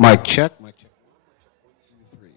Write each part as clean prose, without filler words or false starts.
Mic check. Mic check. 1, 2, 3.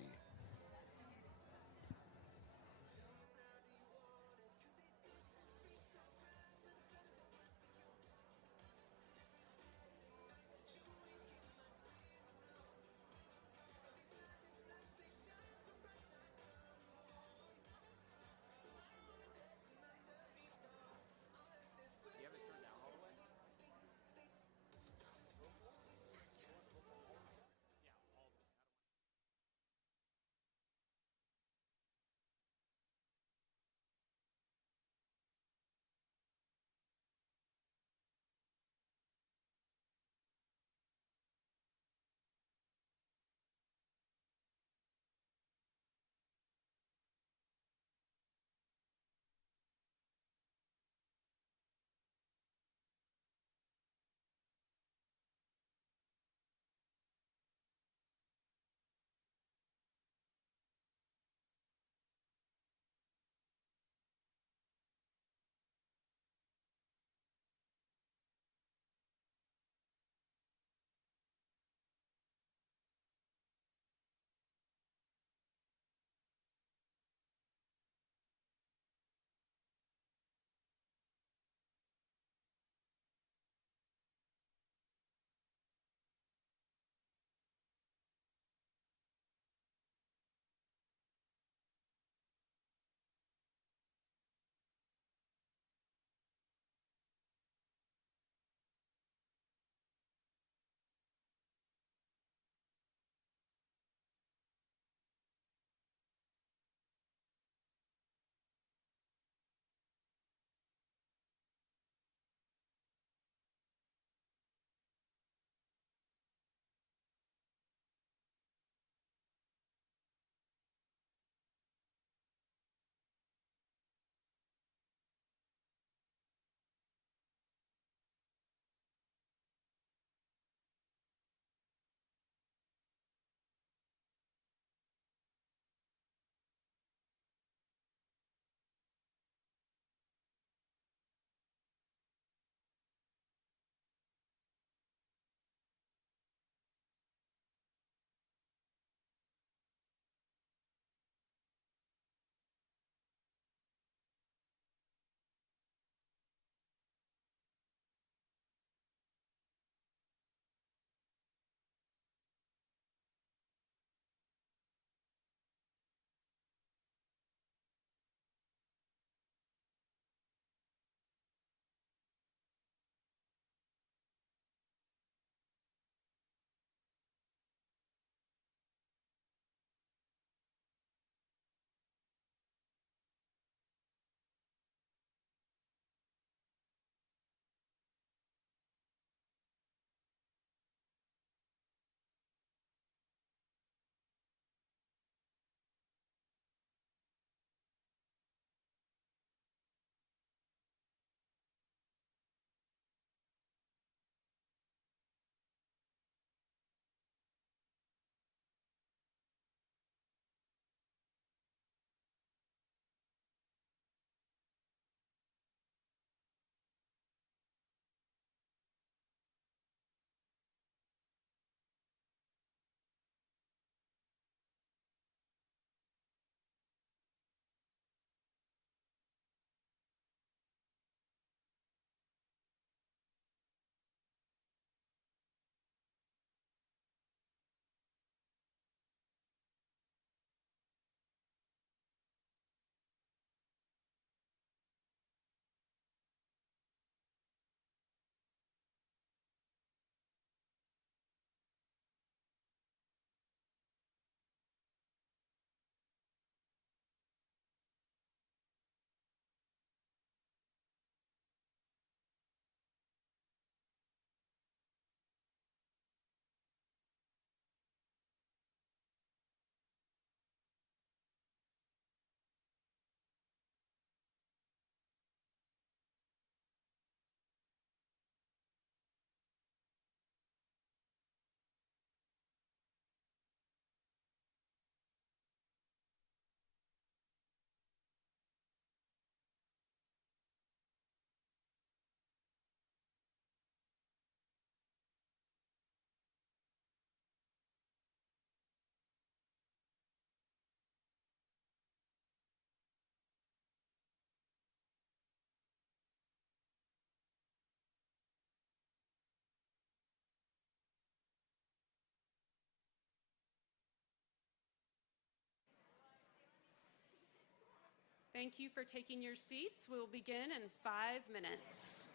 Thank you for taking your seats. We'll begin in 5 minutes.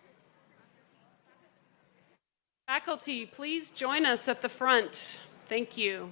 Faculty, please join us at the front. Thank you.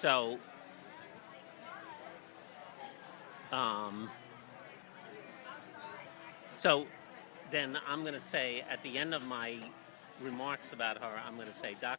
So, so then I'm going to say at the end of my remarks about her, I'm going to say, Dr.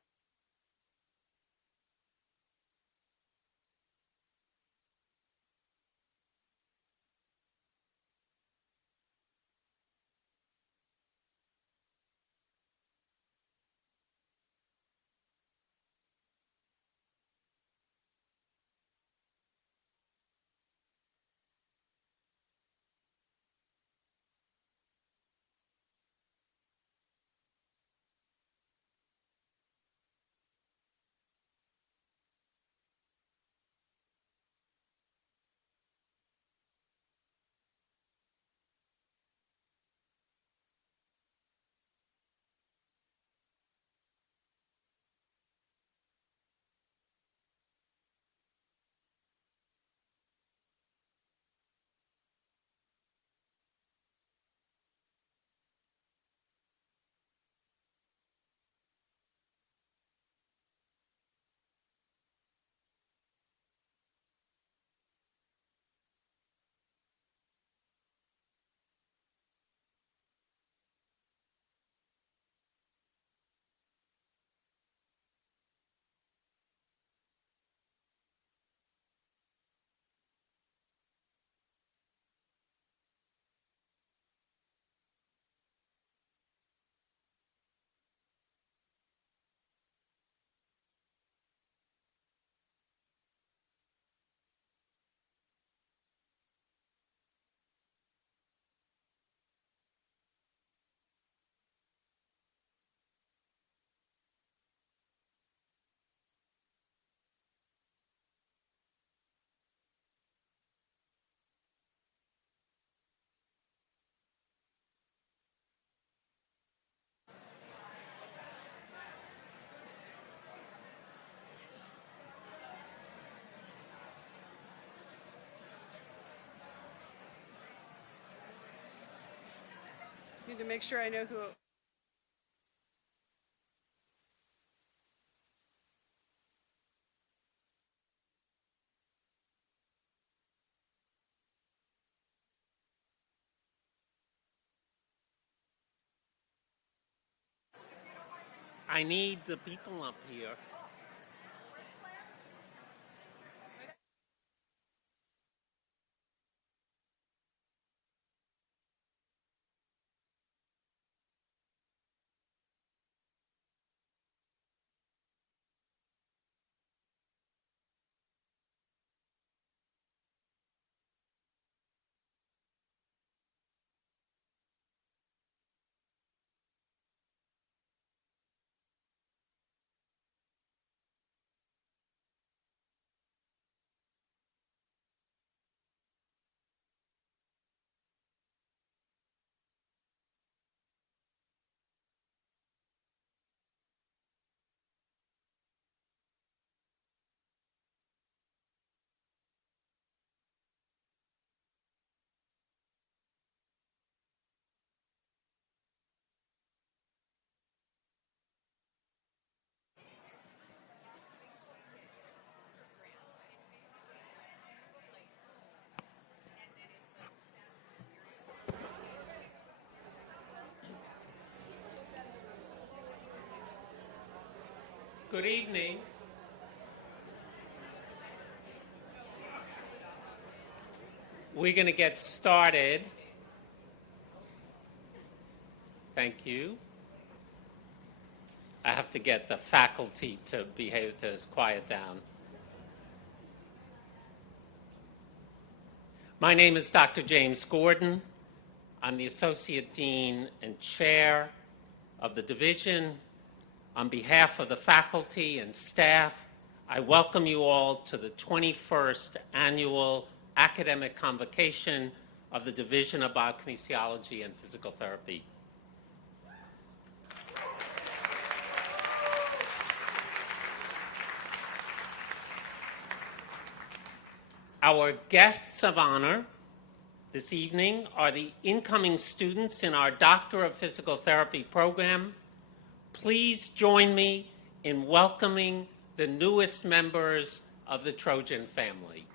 Need to make sure I know who. I need the people up here. Good evening. We're going to get started. Thank you. I have to get the faculty to behave, to quiet down. My name is Dr. James Gordon. I'm the Associate Dean and Chair of the Division. On behalf of the faculty and staff, I welcome you all to the 21st Annual Academic Convocation of the Division of Biokinesiology and Physical Therapy. Our guests of honor this evening are the incoming students in our Doctor of Physical Therapy program. Please join me in welcoming the newest members of the Trojan family.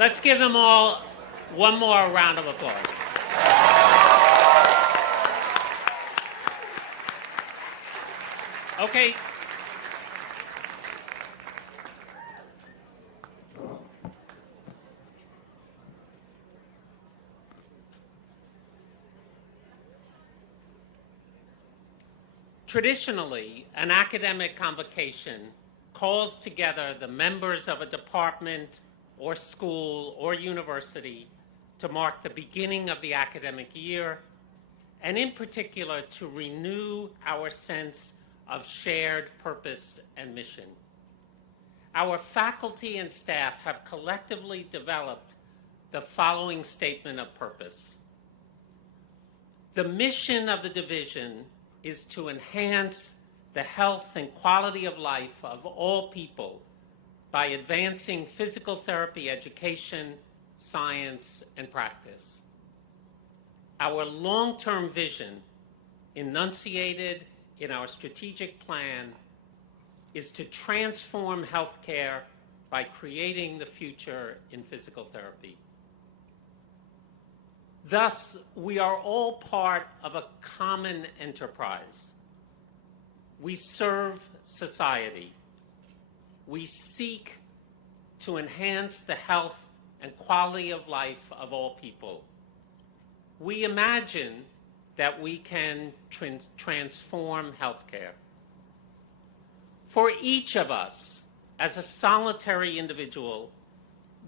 Let's give them all one more round of applause. Okay. Traditionally, an academic convocation calls together the members of a department or school or university to mark the beginning of the academic year, and in particular to renew our sense of shared purpose and mission. Our faculty and staff have collectively developed the following statement of purpose. The mission of the division is to enhance the health and quality of life of all people by advancing physical therapy education, science, and practice. Our long-term vision, enunciated in our strategic plan, is to transform healthcare by creating the future in physical therapy. Thus, we are all part of a common enterprise. We serve society. We seek to enhance the health and quality of life of all people. We imagine that we can transform healthcare. For each of us, as a solitary individual,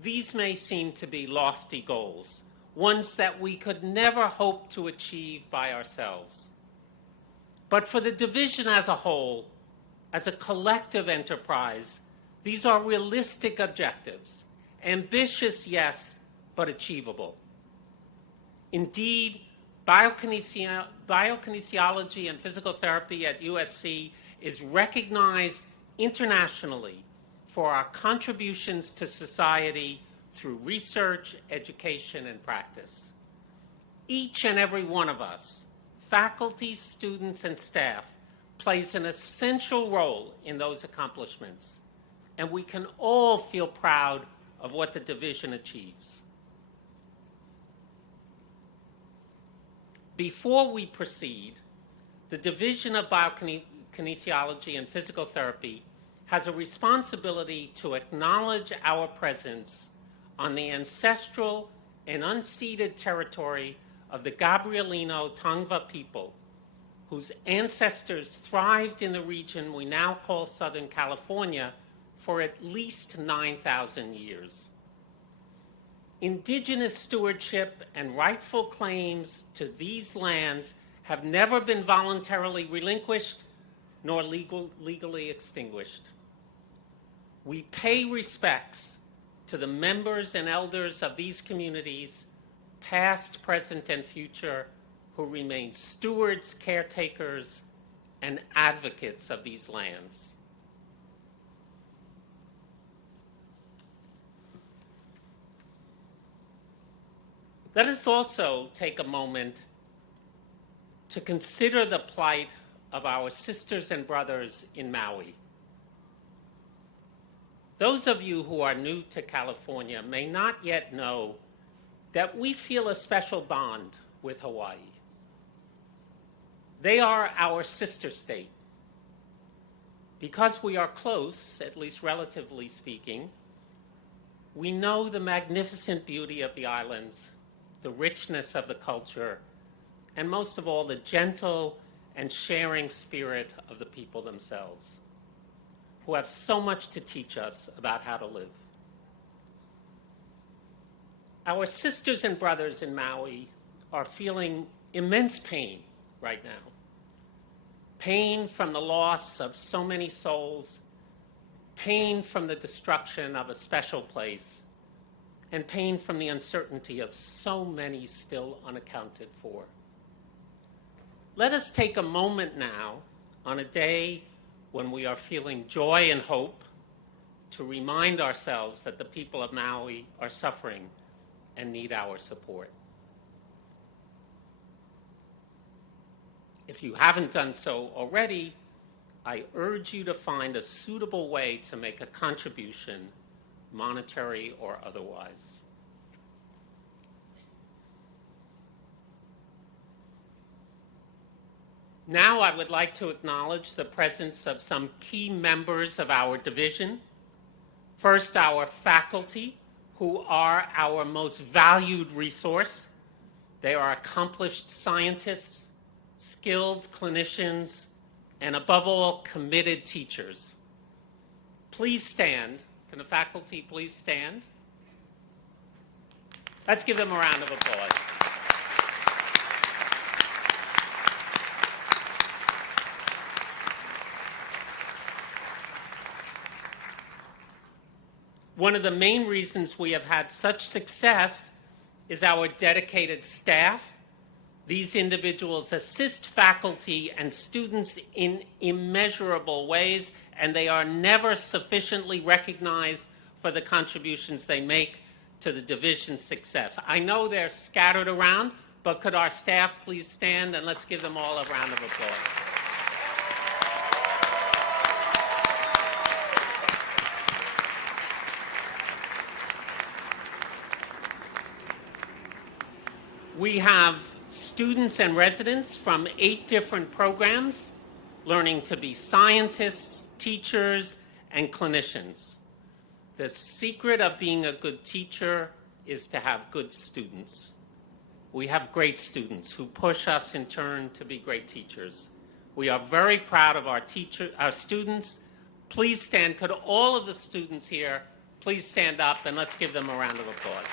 these may seem to be lofty goals, ones that we could never hope to achieve by ourselves. But for the division as a whole, as a collective enterprise, these are realistic objectives, ambitious, yes, but achievable. Indeed, biokinesiology and physical therapy at USC is recognized internationally for our contributions to society through research, education, and practice. Each and every one of us, faculty, students, and staff, plays an essential role in those accomplishments, and we can all feel proud of what the division achieves. Before we proceed, the Division of Biokinesiology and Physical Therapy has a responsibility to acknowledge our presence on the ancestral and unceded territory of the Gabrielino Tongva people, whose ancestors thrived in the region we now call Southern California for at least 9,000 years. Indigenous stewardship and rightful claims to these lands have never been voluntarily relinquished nor legally extinguished. We pay respects to the members and elders of these communities, past, present, and future, who remain stewards, caretakers, and advocates of these lands. Let us also take a moment to consider the plight of our sisters and brothers in Maui. Those of you who are new to California may not yet know that we feel a special bond with Hawaii. They are our sister state. Because we are close, at least relatively speaking, we know the magnificent beauty of the islands, the richness of the culture, and most of all, the gentle and sharing spirit of the people themselves, who have so much to teach us about how to live. Our sisters and brothers in Maui are feeling immense pain right now. Pain from the loss of so many souls, pain from the destruction of a special place, and pain from the uncertainty of so many still unaccounted for. Let us take a moment now, on a day when we are feeling joy and hope, to remind ourselves that the people of Maui are suffering and need our support. If you haven't done so already, I urge you to find a suitable way to make a contribution, monetary or otherwise. Now I would like to acknowledge the presence of some key members of our division. First, our faculty, who are our most valued resource. They are accomplished scientists, skilled clinicians, and above all, committed teachers. Please stand. Can the faculty please stand? Let's give them a round of applause. One of the main reasons we have had such success is our dedicated staff. These individuals assist faculty and students in immeasurable ways, and they are never sufficiently recognized for the contributions they make to the division's success. I know they're scattered around, but could our staff please stand, and let's give them all a round of applause. We have students and residents from 8 different programs learning to be scientists, teachers, and clinicians. The secret of being a good teacher is to have good students. We have great students who push us in turn to be great teachers. We are very proud of our students. Please stand. Could all of the students here please stand up, and let's give them a round of applause.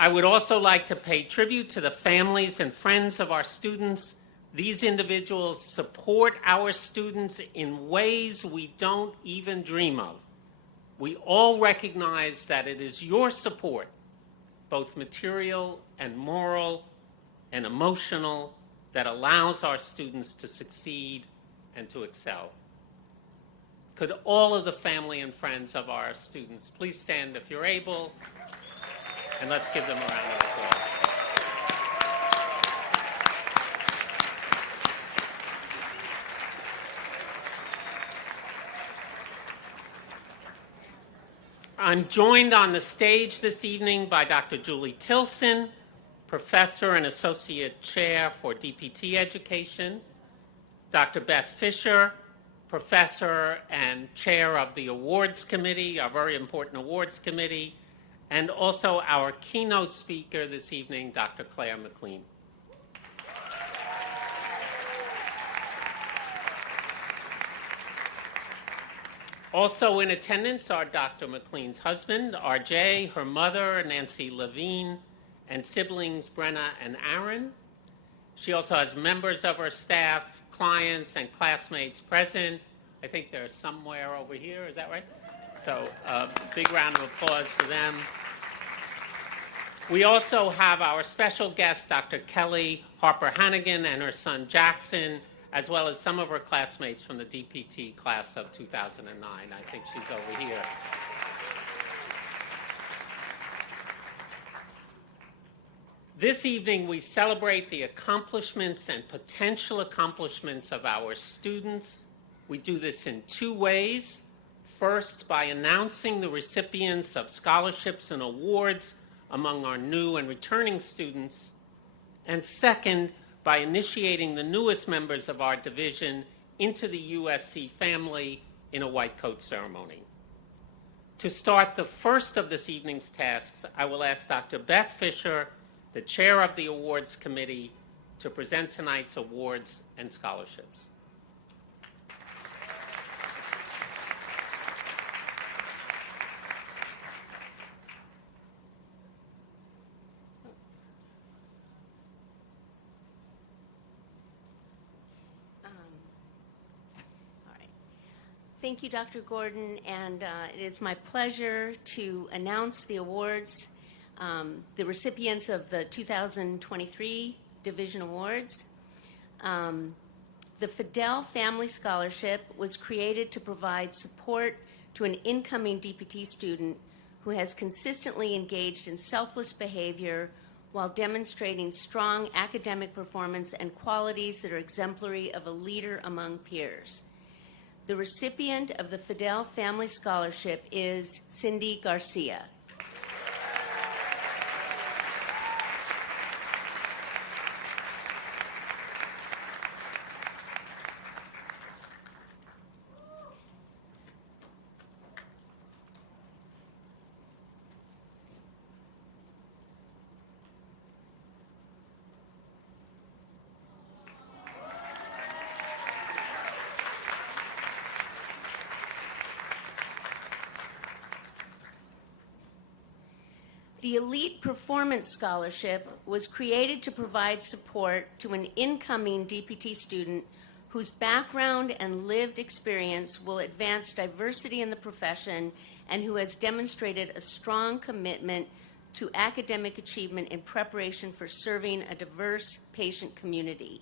I would also like to pay tribute to the families and friends of our students. These individuals support our students in ways we don't even dream of. We all recognize that it is your support, both material and moral and emotional, that allows our students to succeed and to excel. Could all of the family and friends of our students please stand if you're able? And let's give them a round of applause. I'm joined on the stage this evening by Dr. Julie Tilson, Professor and Associate Chair for DPT Education, Dr. Beth Fisher, Professor and Chair of the Awards Committee, our very important Awards Committee, and also our keynote speaker this evening, Dr. Claire McLean. Also in attendance are Dr. McLean's husband, RJ, her mother, Nancy Levine, and siblings Brenna and Aaron. She also has members of her staff, clients, and classmates present. I think they're somewhere over here, is that right? So a big round of applause for them. We also have our special guest, Dr. Kelly Harper-Hannigan, and her son Jackson, as well as some of her classmates from the DPT class of 2009. I think she's over here. This evening, we celebrate the accomplishments and potential accomplishments of our students. We do this in 2 ways. First, by announcing the recipients of scholarships and awards among our new and returning students. And second, by initiating the newest members of our division into the USC family in a white coat ceremony. To start the first of this evening's tasks, I will ask Dr. Beth Fisher, the chair of the awards committee, to present tonight's awards and scholarships. Thank you, Dr. Gordon, and it is my pleasure to announce the awards, the recipients of the 2023 Division Awards. The Fidel Family Scholarship was created to provide support to an incoming DPT student who has consistently engaged in selfless behavior while demonstrating strong academic performance and qualities that are exemplary of a leader among peers. The recipient of the Fidel Family Scholarship is Cindy Garcia. The Elite Performance Scholarship was created to provide support to an incoming DPT student whose background and lived experience will advance diversity in the profession and who has demonstrated a strong commitment to academic achievement in preparation for serving a diverse patient community.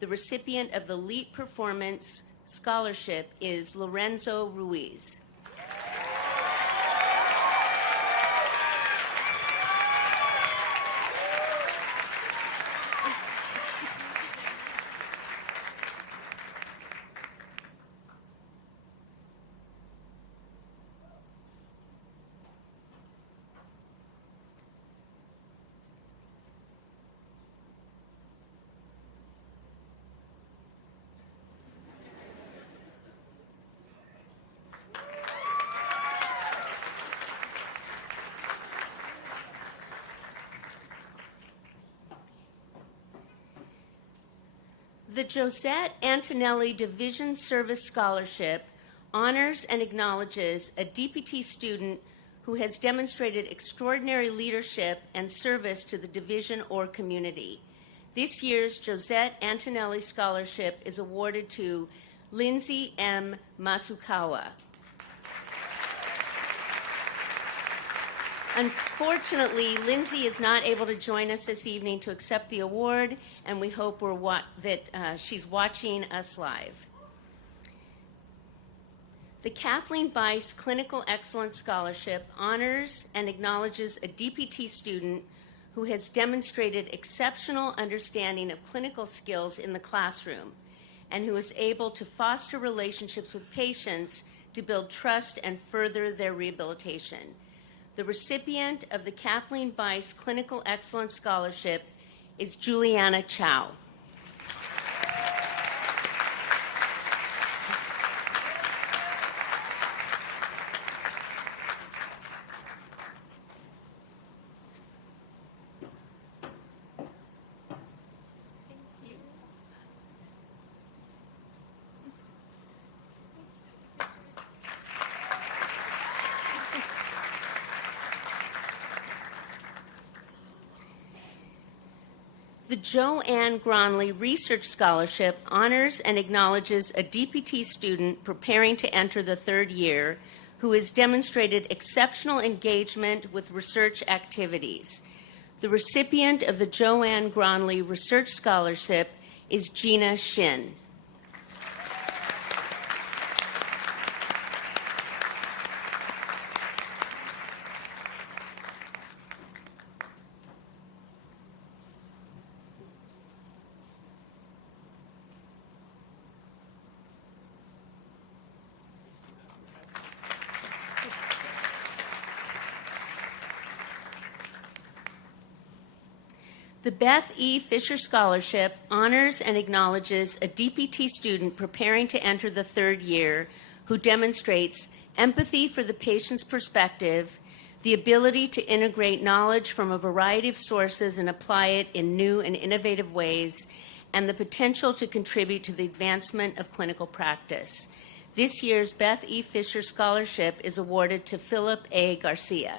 The recipient of the Elite Performance Scholarship is Lorenzo Ruiz. The Josette Antonelli Division Service Scholarship honors and acknowledges a DPT student who has demonstrated extraordinary leadership and service to the division or community. This year's Josette Antonelli Scholarship is awarded to Lindsay M. Masukawa. Unfortunately, Lindsay is not able to join us this evening to accept the award, and we hope that she's watching us live. The Kathleen Bice Clinical Excellence Scholarship honors and acknowledges a DPT student who has demonstrated exceptional understanding of clinical skills in the classroom and who is able to foster relationships with patients to build trust and further their rehabilitation. The recipient of the Kathleen Bice Clinical Excellence Scholarship is Juliana Chow. The Joanne Gronley Research Scholarship honors and acknowledges a DPT student preparing to enter the third year who has demonstrated exceptional engagement with research activities. The recipient of the Joanne Gronley Research Scholarship is Gina Shin. The Beth E. Fisher Scholarship honors and acknowledges a DPT student preparing to enter the third year who demonstrates empathy for the patient's perspective, the ability to integrate knowledge from a variety of sources and apply it in new and innovative ways, and the potential to contribute to the advancement of clinical practice. This year's Beth E. Fisher Scholarship is awarded to Philip A. Garcia.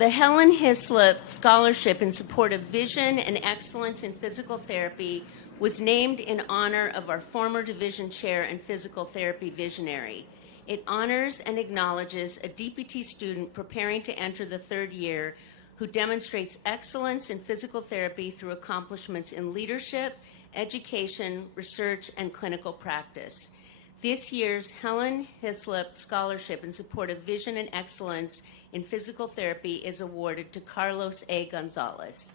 The Helen Hislop Scholarship in support of vision and excellence in physical therapy was named in honor of our former division chair and physical therapy visionary. It honors and acknowledges a DPT student preparing to enter the third year who demonstrates excellence in physical therapy through accomplishments in leadership, education, research, and clinical practice. This year's Helen Hislop Scholarship in support of vision and excellence in physical therapy is awarded to Carlos A. Gonzalez.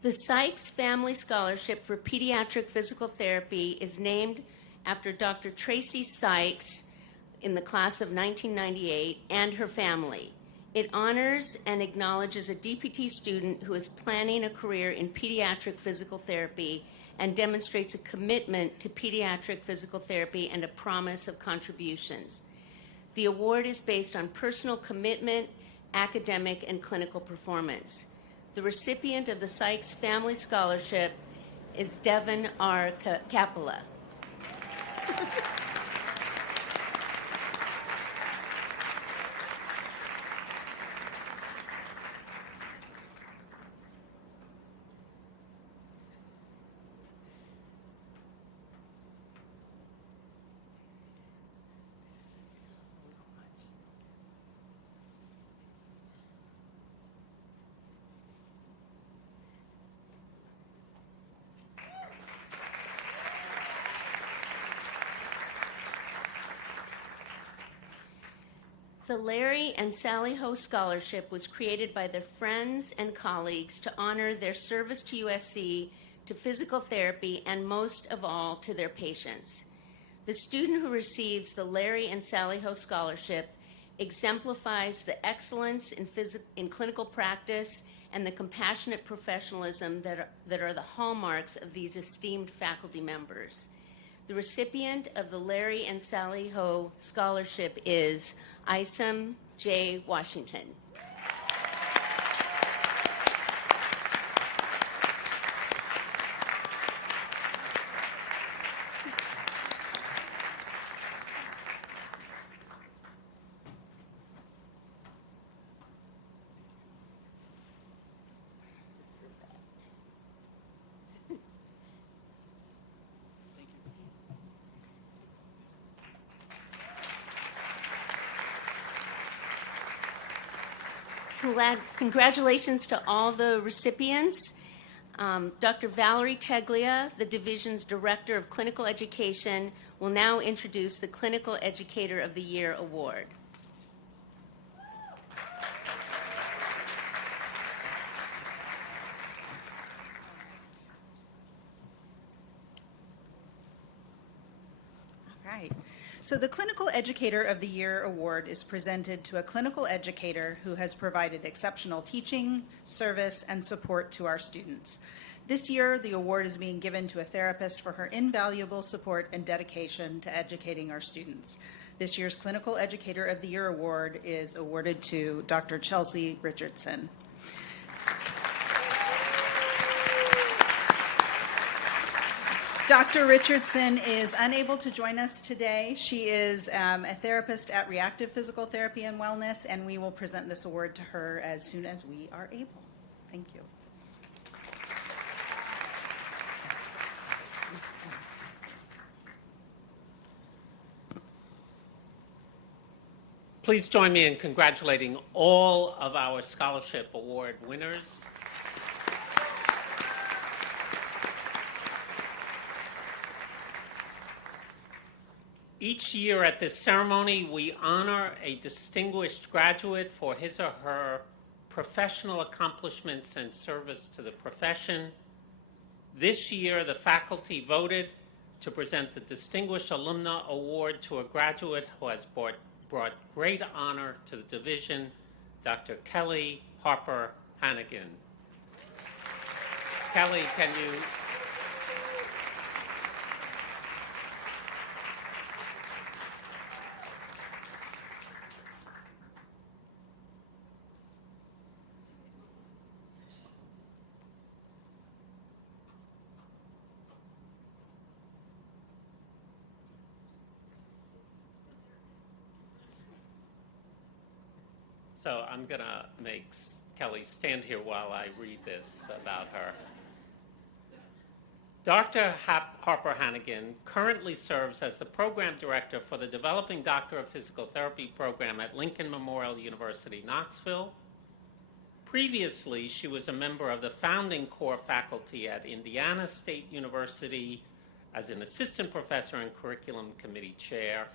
The Sykes Family Scholarship for Pediatric Physical Therapy is named after Dr. Tracy Sykes in the class of 1998 and her family. It honors and acknowledges a DPT student who is planning a career in pediatric physical therapy and demonstrates a commitment to pediatric physical therapy and a promise of contributions. The award is based on personal commitment, academic, and clinical performance. The recipient of the Sykes Family Scholarship is Devin R. Capella. The Larry and Sally Ho Scholarship was created by their friends and colleagues to honor their service to USC, to physical therapy, and most of all, to their patients. The student who receives the Larry and Sally Ho Scholarship exemplifies the excellence in clinical practice and the compassionate professionalism that are the hallmarks of these esteemed faculty members. The recipient of the Larry and Sally Ho Scholarship is Isam J. Washington. Congratulations to all the recipients. Dr. Valerie Teglia, the division's Director of Clinical Education, will now introduce the Clinical Educator of the Year Award. All right. So the Clinical Educator of the Year Award is presented to a clinical educator who has provided exceptional teaching, service, and support to our students. This year, the award is being given to a therapist for her invaluable support and dedication to educating our students. This year's Clinical Educator of the Year Award is awarded to Dr. Chelsea Richardson. Dr. Richardson is unable to join us today. She is a therapist at Reactive Physical Therapy and Wellness, and we will present this award to her as soon as we are able. Thank you. Please join me in congratulating all of our scholarship award winners. Each year at this ceremony, we honor a distinguished graduate for his or her professional accomplishments and service to the profession. This year, the faculty voted to present the Distinguished Alumna Award to a graduate who has brought brought great honor to the division, Dr. Kelly Harper Hannigan. Kelly, can you... So I'm going to make Kelly stand here while I read this about her. Dr. Harper Hannigan currently serves as the program director for the Developing Doctor of Physical Therapy program at Lincoln Memorial University, Knoxville. Previously, she was a member of the founding core faculty at Indiana State University as an assistant professor and curriculum committee chair.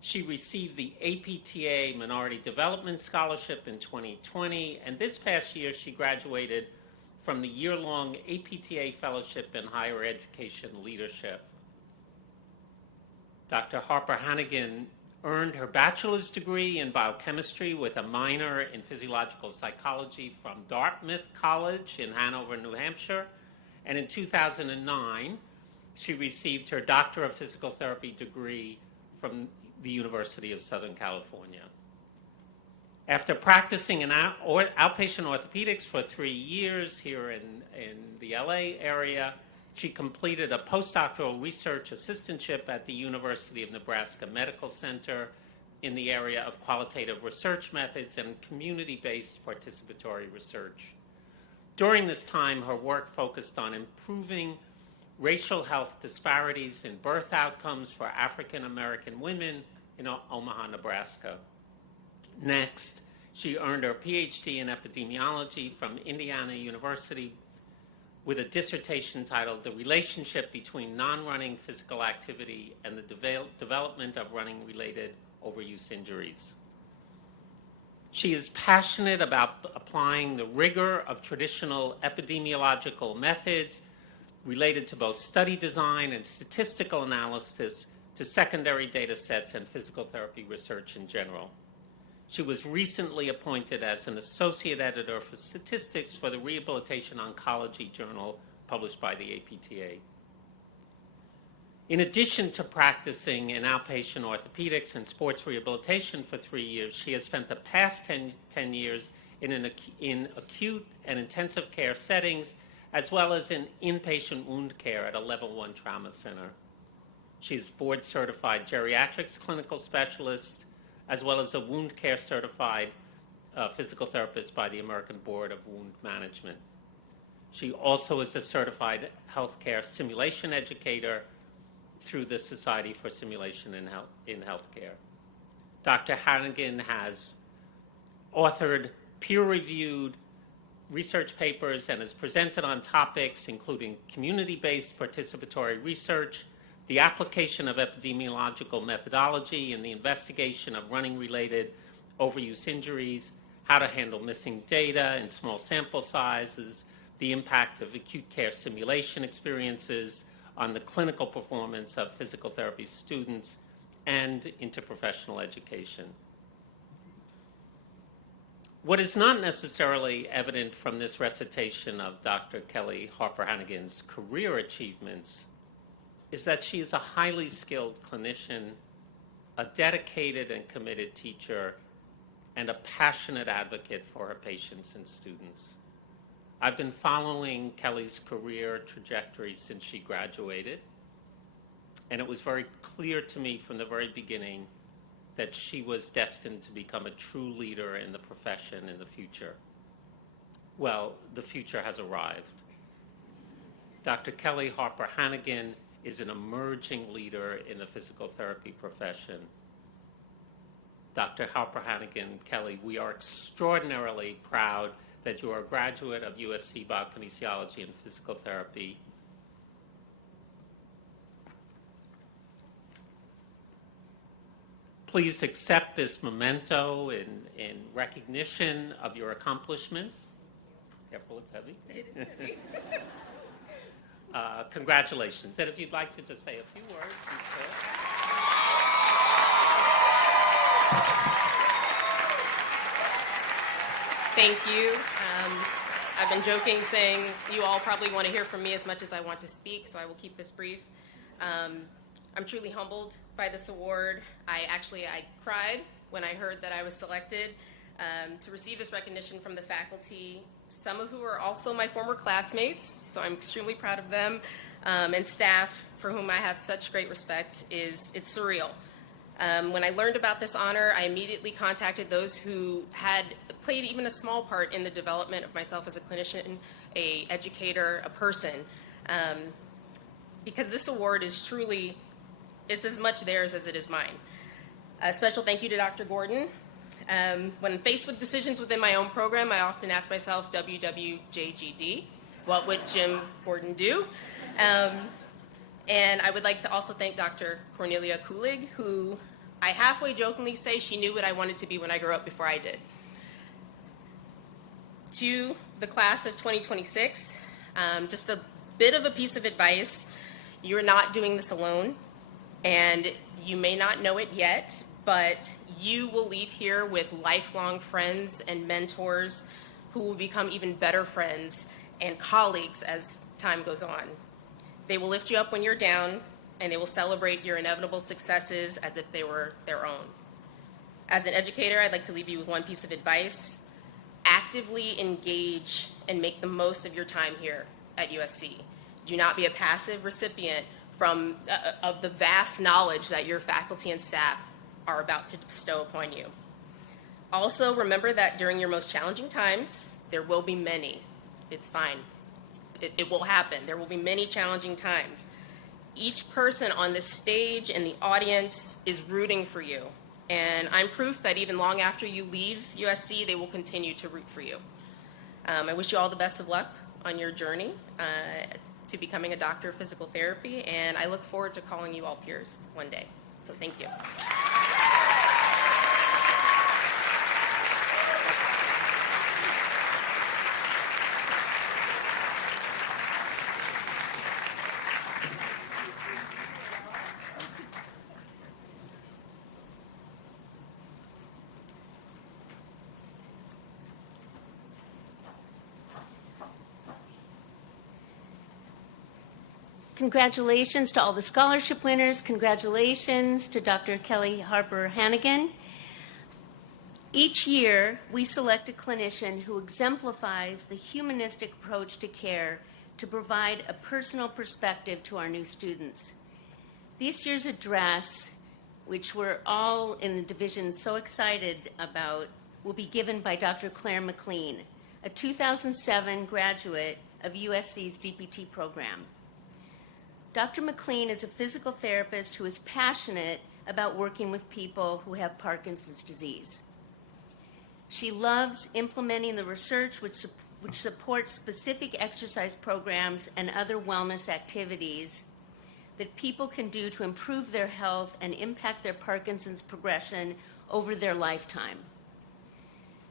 She received the APTA Minority Development Scholarship in 2020, and this past year she graduated from the year-long APTA Fellowship in Higher Education Leadership. Dr. Harper Hannigan earned her bachelor's degree in biochemistry with a minor in physiological psychology from Dartmouth College in Hanover, New Hampshire, and in 2009 she received her Doctor of Physical Therapy degree from the University of Southern California. After practicing in outpatient orthopedics for 3 years here in the LA area, she completed a postdoctoral research assistantship at the University of Nebraska Medical Center in the area of qualitative research methods and community-based participatory research. During this time, her work focused on improving racial health disparities in birth outcomes for African American women in Omaha, Nebraska. Next, she earned her PhD in epidemiology from Indiana University with a dissertation titled The Relationship Between Non-Running Physical Activity and the Development of Running-Related Overuse Injuries. She is passionate about applying the rigor of traditional epidemiological methods related to both study design and statistical analysis to secondary data sets and physical therapy research in general. She was recently appointed as an associate editor for statistics for the Rehabilitation Oncology Journal published by the APTA. In addition to practicing in outpatient orthopedics and sports rehabilitation for 3 years, she has spent the past 10 years in acute and intensive care settings, as well as in inpatient wound care at a level 1 trauma center. She is board-certified geriatrics clinical specialist, as well as a wound care certified physical therapist by the American Board of Wound Management. She also is a certified healthcare simulation educator through the Society for Simulation in Healthcare. Dr. Hannigan has authored peer-reviewed research papers and has presented on topics including community-based participatory research, the application of epidemiological methodology in the investigation of running-related overuse injuries, how to handle missing data in small sample sizes, the impact of acute care simulation experiences on the clinical performance of physical therapy students, and interprofessional education. What is not necessarily evident from this recitation of Dr. Kelly Harper Hannigan's career achievements is that she is a highly skilled clinician, a dedicated and committed teacher, and a passionate advocate for her patients and students. I've been following Kelly's career trajectory since she graduated, and it was very clear to me from the very beginning that she was destined to become a true leader in the profession in the future. Well, the future has arrived. Dr. Kelly Harper Hannigan is an emerging leader in the physical therapy profession. Dr. Harper Hannigan Kelly, we are extraordinarily proud that you are a graduate of USC Biokinesiology and Physical Therapy. Please accept this memento in recognition of your accomplishments. Careful, it's heavy. It is heavy. Congratulations. And if you'd like to just say a few words, you could. Thank you. I've been joking, saying you all probably want to hear from me as much as I want to speak, so I will keep this brief. I'm truly humbled by this award. I cried when I heard that I was selected to receive this recognition from the faculty, some of who are also my former classmates, so I'm extremely proud of them, and staff for whom I have such great respect. It's surreal. When I learned about this honor, I immediately contacted those who had played even a small part in the development of myself as a clinician, an educator, a person, because this award is truly, it's as much theirs as it is mine. A special thank you to Dr. Gordon. When faced with decisions within my own program, I often ask myself, WWJGD, what would Jim Gordon do? And I would like to also thank Dr. Cornelia Kulig, who I halfway jokingly say she knew what I wanted to be when I grew up before I did. To the class of 2026, just a bit of a piece of advice. You're not doing this alone, and you may not know it yet, but you will leave here with lifelong friends and mentors who will become even better friends and colleagues as time goes on. They will lift you up when you're down, and they will celebrate your inevitable successes as if they were their own. As an educator, I'd like to leave you with one piece of advice. Actively engage and make the most of your time here at USC. Do not be a passive recipient of the vast knowledge that your faculty and staff are about to bestow upon you. Also, remember that during your most challenging times, there will be many. It's fine. It will happen. There will be many challenging times. Each person on this stage and the audience is rooting for you. And I'm proof that even long after you leave USC, they will continue to root for you. I wish you all the best of luck on your journey to becoming a doctor of physical therapy, and I look forward to calling you all peers one day. So thank you. Congratulations to all the scholarship winners. Congratulations to Dr. Kelly Harper Hannigan. Each year, we select a clinician who exemplifies the humanistic approach to care to provide a personal perspective to our new students. This year's address, which we're all in the division so excited about, will be given by Dr. Claire McLean, a 2007 graduate of USC's DPT program. Dr. McLean is a physical therapist who is passionate about working with people who have Parkinson's disease. She loves implementing the research which supports specific exercise programs and other wellness activities that people can do to improve their health and impact their Parkinson's progression over their lifetime.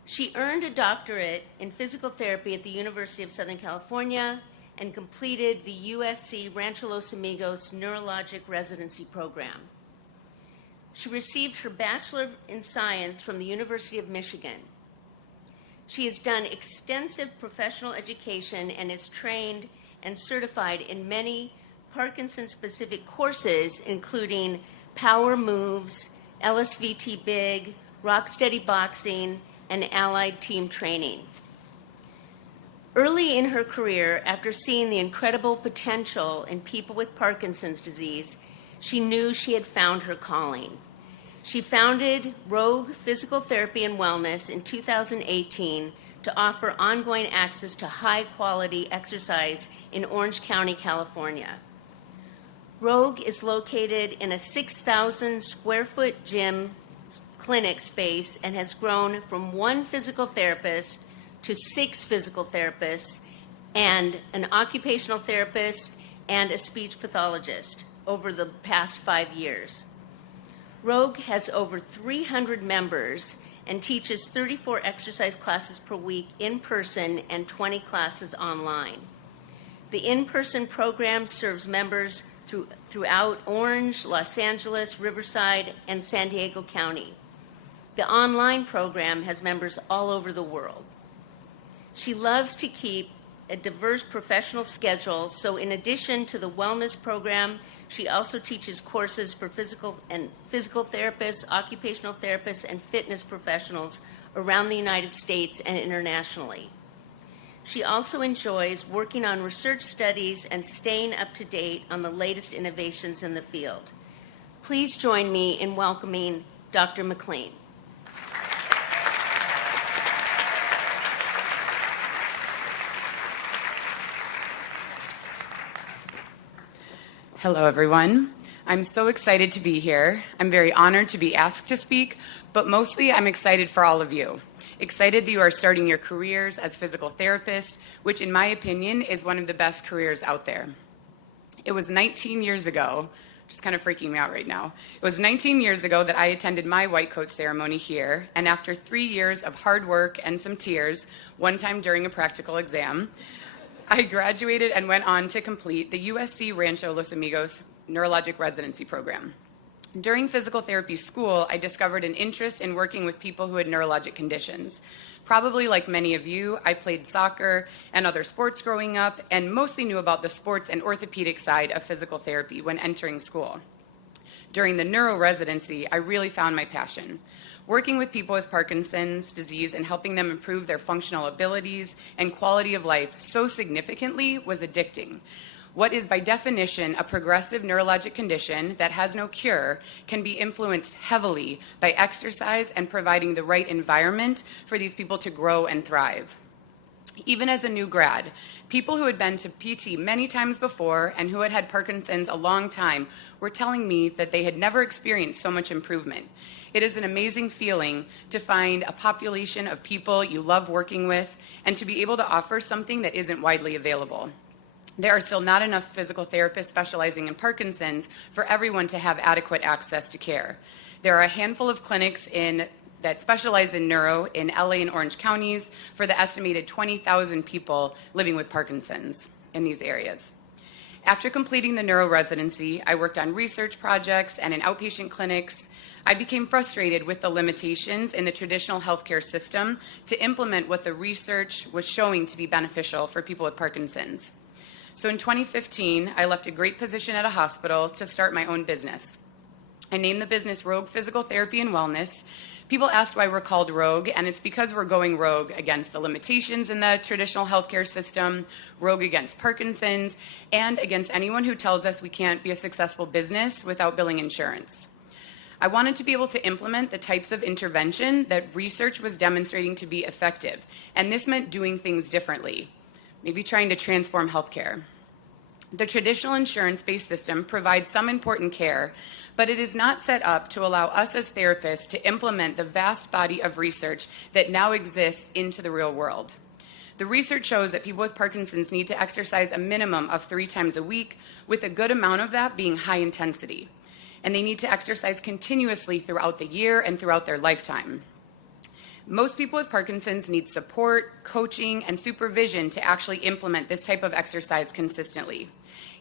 She earned a doctorate in physical therapy at the University of Southern California and completed the USC Rancho Los Amigos Neurologic Residency Program. She received her Bachelor in Science from the University of Michigan. She has done extensive professional education and is trained and certified in many Parkinson-specific courses, including Power Moves, LSVT Big, Rocksteady Boxing, and Allied Team Training. Early in her career, after seeing the incredible potential in people with Parkinson's disease, she knew she had found her calling. She founded Rogue Physical Therapy and Wellness in 2018 to offer ongoing access to high-quality exercise in Orange County, California. Rogue is located in a 6,000-square-foot gym clinic space and has grown from one physical therapist to 6 physical therapists and an occupational therapist and a speech pathologist over the past 5 years. Rogue has over 300 members and teaches 34 exercise classes per week in person and 20 classes online. The in-person program serves members throughout Orange, Los Angeles, Riverside, and San Diego County. The online program has members all over the world. She loves to keep a diverse professional schedule, so in addition to the wellness program, she also teaches courses for physical therapists, occupational therapists, and fitness professionals around the United States and internationally. She also enjoys working on research studies and staying up to date on the latest innovations in the field. Please join me in welcoming Dr. McLean. Hello, everyone. I'm so excited to be here. I'm very honored to be asked to speak, but mostly I'm excited for all of you. Excited that you are starting your careers as physical therapists, which in my opinion is one of the best careers out there. It was 19 years ago, just kind of freaking me out right now. It was 19 years ago that I attended my white coat ceremony here, and after 3 years of hard work and some tears, one time during a practical exam, I graduated and went on to complete the USC Rancho Los Amigos Neurologic Residency Program. During physical therapy school, I discovered an interest in working with people who had neurologic conditions. Probably like many of you, I played soccer and other sports growing up and mostly knew about the sports and orthopedic side of physical therapy when entering school. During the neuro residency, I really found my passion. Working with people with Parkinson's disease and helping them improve their functional abilities and quality of life so significantly was addicting. What is by definition a progressive neurologic condition that has no cure can be influenced heavily by exercise and providing the right environment for these people to grow and thrive. Even as a new grad, people who had been to PT many times before and who had had Parkinson's a long time were telling me that they had never experienced so much improvement. It is an amazing feeling to find a population of people you love working with and to be able to offer something that isn't widely available. There are still not enough physical therapists specializing in Parkinson's for everyone to have adequate access to care. There are a handful of clinics that specialize in neuro in LA and Orange counties for the estimated 20,000 people living with Parkinson's in these areas. After completing the neuro residency, I worked on research projects and in outpatient clinics. I became frustrated with the limitations in the traditional healthcare system to implement what the research was showing to be beneficial for people with Parkinson's. So in 2015, I left a great position at a hospital to start my own business. I named the business Rogue Physical Therapy and Wellness. People asked why we're called Rogue, and it's because we're going rogue against the limitations in the traditional healthcare system, rogue against Parkinson's, and against anyone who tells us we can't be a successful business without billing insurance. I wanted to be able to implement the types of intervention that research was demonstrating to be effective, and this meant doing things differently, maybe trying to transform healthcare. The traditional insurance-based system provides some important care, but it is not set up to allow us as therapists to implement the vast body of research that now exists into the real world. The research shows that people with Parkinson's need to exercise a minimum of 3 times a week, with a good amount of that being high intensity. And they need to exercise continuously throughout the year and throughout their lifetime. Most people with Parkinson's need support, coaching, and supervision to actually implement this type of exercise consistently.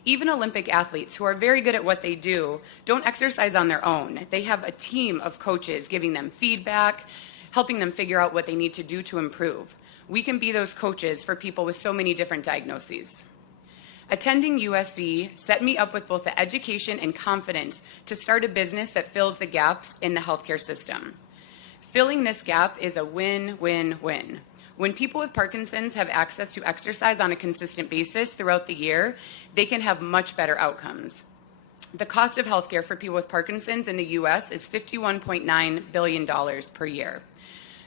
Even Olympic athletes who are very good at what they do don't exercise on their own. They have a team of coaches giving them feedback, helping them figure out what they need to do to improve. We can be those coaches for people with so many different diagnoses. Attending USC set me up with both the education and confidence to start a business that fills the gaps in the healthcare system. Filling this gap is a win-win-win. When people with Parkinson's have access to exercise on a consistent basis throughout the year, they can have much better outcomes. The cost of healthcare for people with Parkinson's in the U.S. is $51.9 billion per year.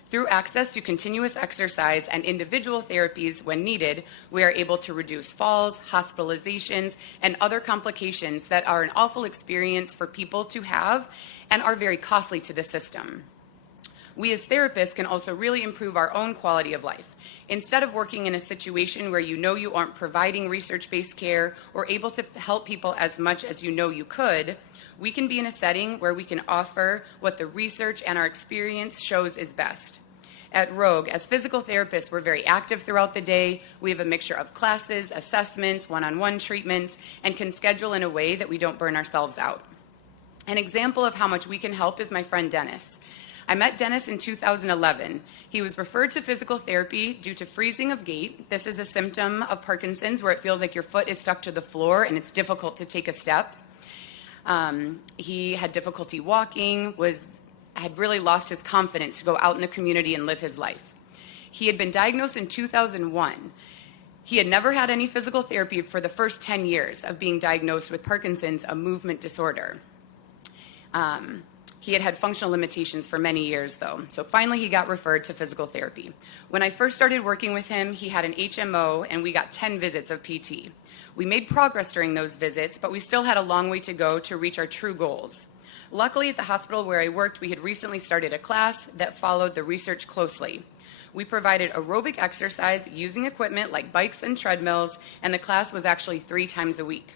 Through access to continuous exercise and individual therapies when needed, we are able to reduce falls, hospitalizations, and other complications that are an awful experience for people to have and are very costly to the system. We as therapists can also really improve our own quality of life. Instead of working in a situation where you know you aren't providing research-based care or able to help people as much as you know you could, we can be in a setting where we can offer what the research and our experience shows is best. At Rogue, as physical therapists, we're very active throughout the day. We have a mixture of classes, assessments, one-on-one treatments, and can schedule in a way that we don't burn ourselves out. An example of how much we can help is my friend Dennis. I met Dennis in 2011. He was referred to physical therapy due to freezing of gait. This is a symptom of Parkinson's where it feels like your foot is stuck to the floor and it's difficult to take a step. He had difficulty walking, had really lost his confidence to go out in the community and live his life. He had been diagnosed in 2001. He had never had any physical therapy for the first 10 years of being diagnosed with Parkinson's, a movement disorder. He had had functional limitations for many years, though. So finally, he got referred to physical therapy. When I first started working with him, he had an HMO, and we got 10 visits of PT. We made progress during those visits, but we still had a long way to go to reach our true goals. Luckily, at the hospital where I worked, we had recently started a class that followed the research closely. We provided aerobic exercise using equipment like bikes and treadmills, and the class was actually 3 times a week.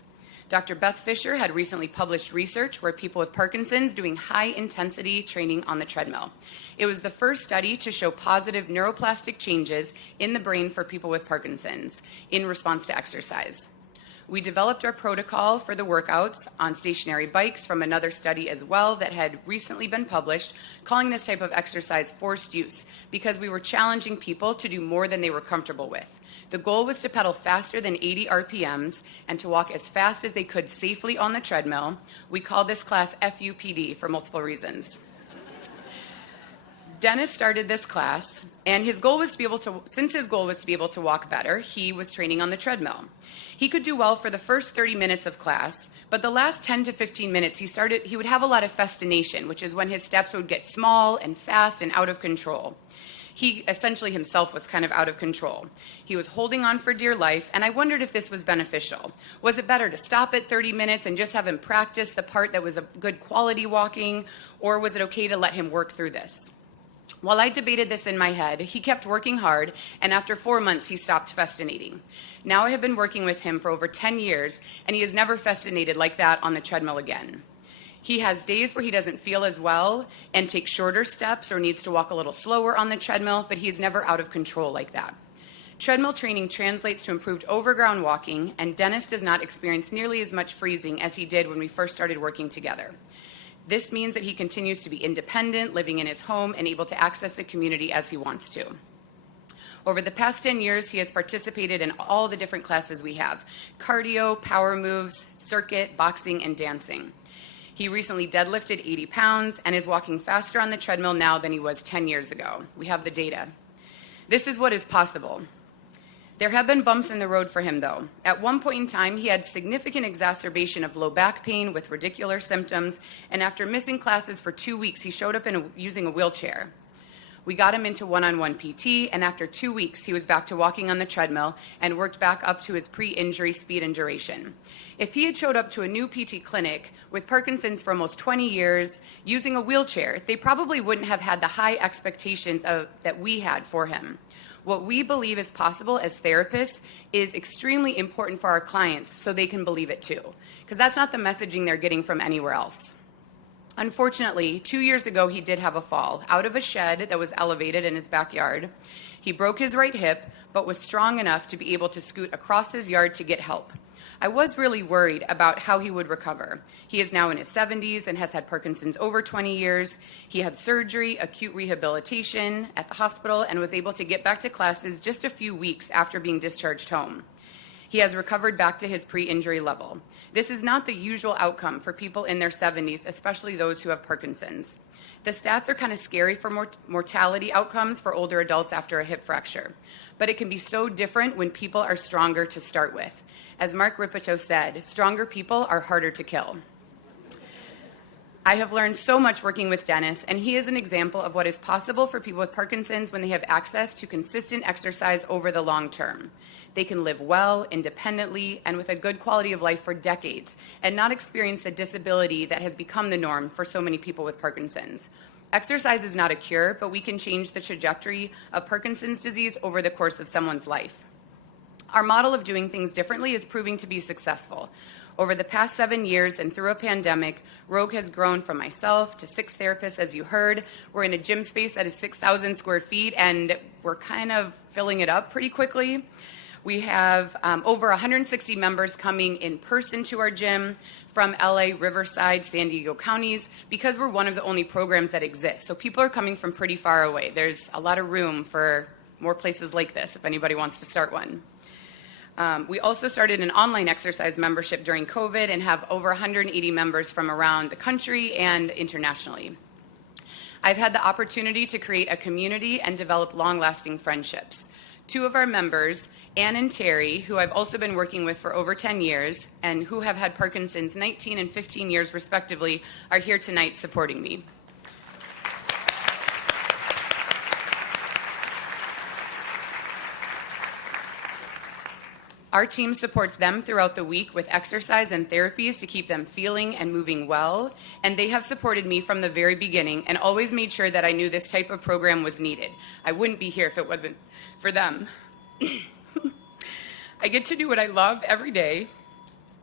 Dr. Beth Fisher had recently published research where people with Parkinson's doing high-intensity training on the treadmill. It was the first study to show positive neuroplastic changes in the brain for people with Parkinson's in response to exercise. We developed our protocol for the workouts on stationary bikes from another study as well that had recently been published, calling this type of exercise forced use because we were challenging people to do more than they were comfortable with. The goal was to pedal faster than 80 RPMs and to walk as fast as they could safely on the treadmill. We called this class FUPD for multiple reasons. Dennis started this class, and his goal was to be able to walk better, he was training on the treadmill. He could do well for the first 30 minutes of class, but the last 10 to 15 minutes he would have a lot of festination, which is when his steps would get small and fast and out of control. He essentially himself was kind of out of control. He was holding on for dear life, and I wondered if this was beneficial. Was it better to stop at 30 minutes and just have him practice the part that was a good quality walking, or was it okay to let him work through this? While I debated this in my head, he kept working hard, and after 4 months, he stopped festinating. Now I have been working with him for over 10 years, and he has never festinated like that on the treadmill again. He has days where he doesn't feel as well and takes shorter steps or needs to walk a little slower on the treadmill, but he's never out of control like that. Treadmill training translates to improved overground walking, and Dennis does not experience nearly as much freezing as he did when we first started working together. This means that he continues to be independent, living in his home, and able to access the community as he wants to. Over the past 10 years, he has participated in all the different classes we have: cardio, power moves, circuit, boxing, and dancing. He recently deadlifted 80 pounds and is walking faster on the treadmill now than he was 10 years ago. We have the data. This is what is possible. There have been bumps in the road for him, though. At one point in time, he had significant exacerbation of low back pain with radicular symptoms, and after missing classes for 2 weeks, he showed up using a wheelchair. We got him into one-on-one PT, and after 2 weeks, he was back to walking on the treadmill and worked back up to his pre-injury speed and duration. If he had showed up to a new PT clinic with Parkinson's for almost 20 years using a wheelchair, they probably wouldn't have had the high expectations that we had for him. What we believe is possible as therapists is extremely important for our clients so they can believe it too, because that's not the messaging they're getting from anywhere else. Unfortunately, 2 years ago, he did have a fall out of a shed that was elevated in his backyard. He broke his right hip, but was strong enough to be able to scoot across his yard to get help. I was really worried about how he would recover. He is now in his 70s and has had Parkinson's over 20 years. He had surgery, acute rehabilitation at the hospital, and was able to get back to classes just a few weeks after being discharged home. He has recovered back to his pre-injury level. This is not the usual outcome for people in their 70s, especially those who have Parkinson's. The stats are kind of scary for mortality outcomes for older adults after a hip fracture, but it can be so different when people are stronger to start with. As Mark Ripito said, stronger people are harder to kill. I have learned so much working with Dennis, and he is an example of what is possible for people with Parkinson's when they have access to consistent exercise over the long term. They can live well, independently, and with a good quality of life for decades, and not experience the disability that has become the norm for so many people with Parkinson's. Exercise is not a cure, but we can change the trajectory of Parkinson's disease over the course of someone's life. Our model of doing things differently is proving to be successful. Over the past 7 years and through a pandemic, Rogue has grown from myself to 6 therapists, as you heard. We're in a gym space that is 6,000 square feet, and we're kind of filling it up pretty quickly. We have over 160 members coming in person to our gym from LA, Riverside, San Diego counties, because we're one of the only programs that exists. So people are coming from pretty far away. There's a lot of room for more places like this if anybody wants to start one. We also started an online exercise membership during COVID and have over 180 members from around the country and internationally. I've had the opportunity to create a community and develop long-lasting friendships. Two of our members, Ann and Terry, who I've also been working with for over 10 years and who have had Parkinson's 19 and 15 years respectively, are here tonight supporting me. Our team supports them throughout the week with exercise and therapies to keep them feeling and moving well, and they have supported me from the very beginning and always made sure that I knew this type of program was needed. I wouldn't be here if it wasn't for them. I get to do what I love every day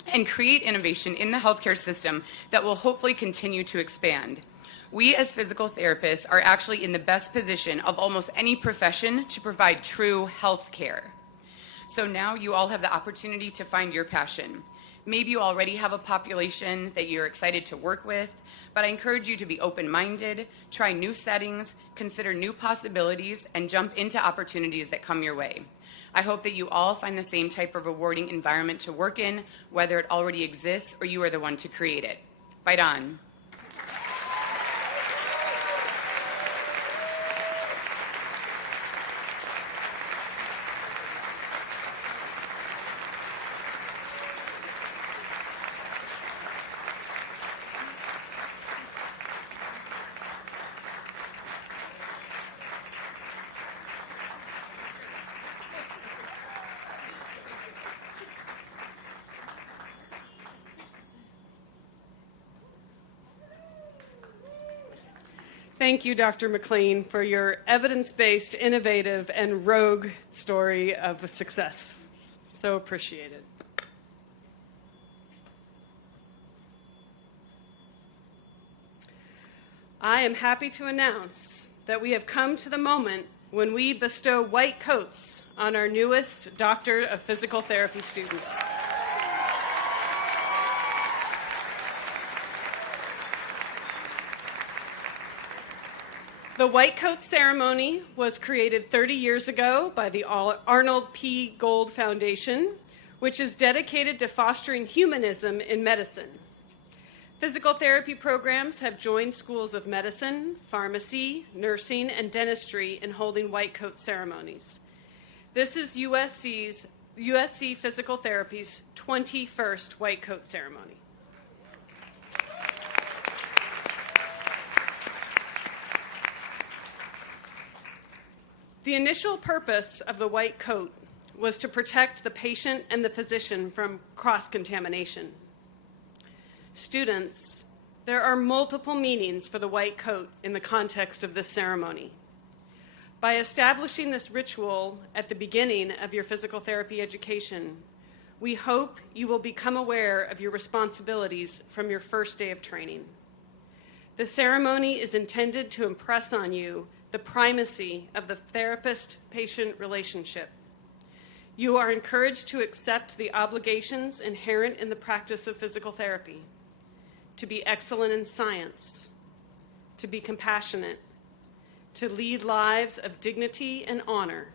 and create innovation in the healthcare system that will hopefully continue to expand. We as physical therapists are actually in the best position of almost any profession to provide true health care. So now you all have the opportunity to find your passion. Maybe you already have a population that you're excited to work with, but I encourage you to be open-minded, try new settings, consider new possibilities, and jump into opportunities that come your way. I hope that you all find the same type of rewarding environment to work in, whether it already exists or you are the one to create it. Fight on. Thank you, Dr. McLean, for your evidence-based, innovative, and rogue story of success. So appreciated. I am happy to announce that we have come to the moment when we bestow white coats on our newest Doctor of Physical Therapy students. The White Coat ceremony was created 30 years ago by the Arnold P. Gold Foundation, which is dedicated to fostering humanism in medicine. Physical therapy programs have joined schools of medicine, pharmacy, nursing, and dentistry in holding White Coat ceremonies. This is USC Physical Therapy's 21st White Coat ceremony. The initial purpose of the white coat was to protect the patient and the physician from cross-contamination. Students, there are multiple meanings for the white coat in the context of this ceremony. By establishing this ritual at the beginning of your physical therapy education, we hope you will become aware of your responsibilities from your first day of training. The ceremony is intended to impress on you the primacy of the therapist-patient relationship. You are encouraged to accept the obligations inherent in the practice of physical therapy, to be excellent in science, to be compassionate, to lead lives of dignity and honor.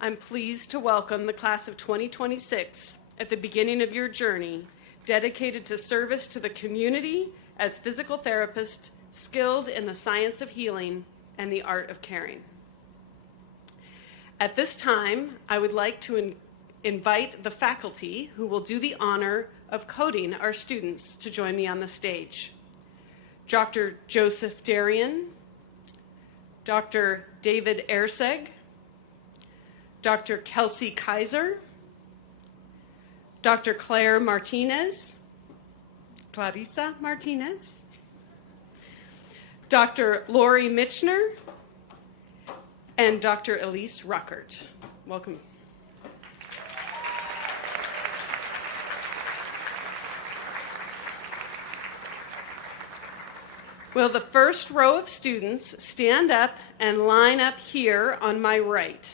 I'm pleased to welcome the class of 2026 at the beginning of your journey, dedicated to service to the community as physical therapists, skilled in the science of healing and the art of caring. At this time, I would like to invite the faculty who will do the honor of coding our students to join me on the stage. Dr. Joseph Darian, Dr. David Erseg, Dr. Kelsey Kaiser, Dr. Clarissa Martinez, Dr. Lori Mitchner, and Dr. Elise Ruckert. Welcome. Will the first row of students stand up and line up here on my right?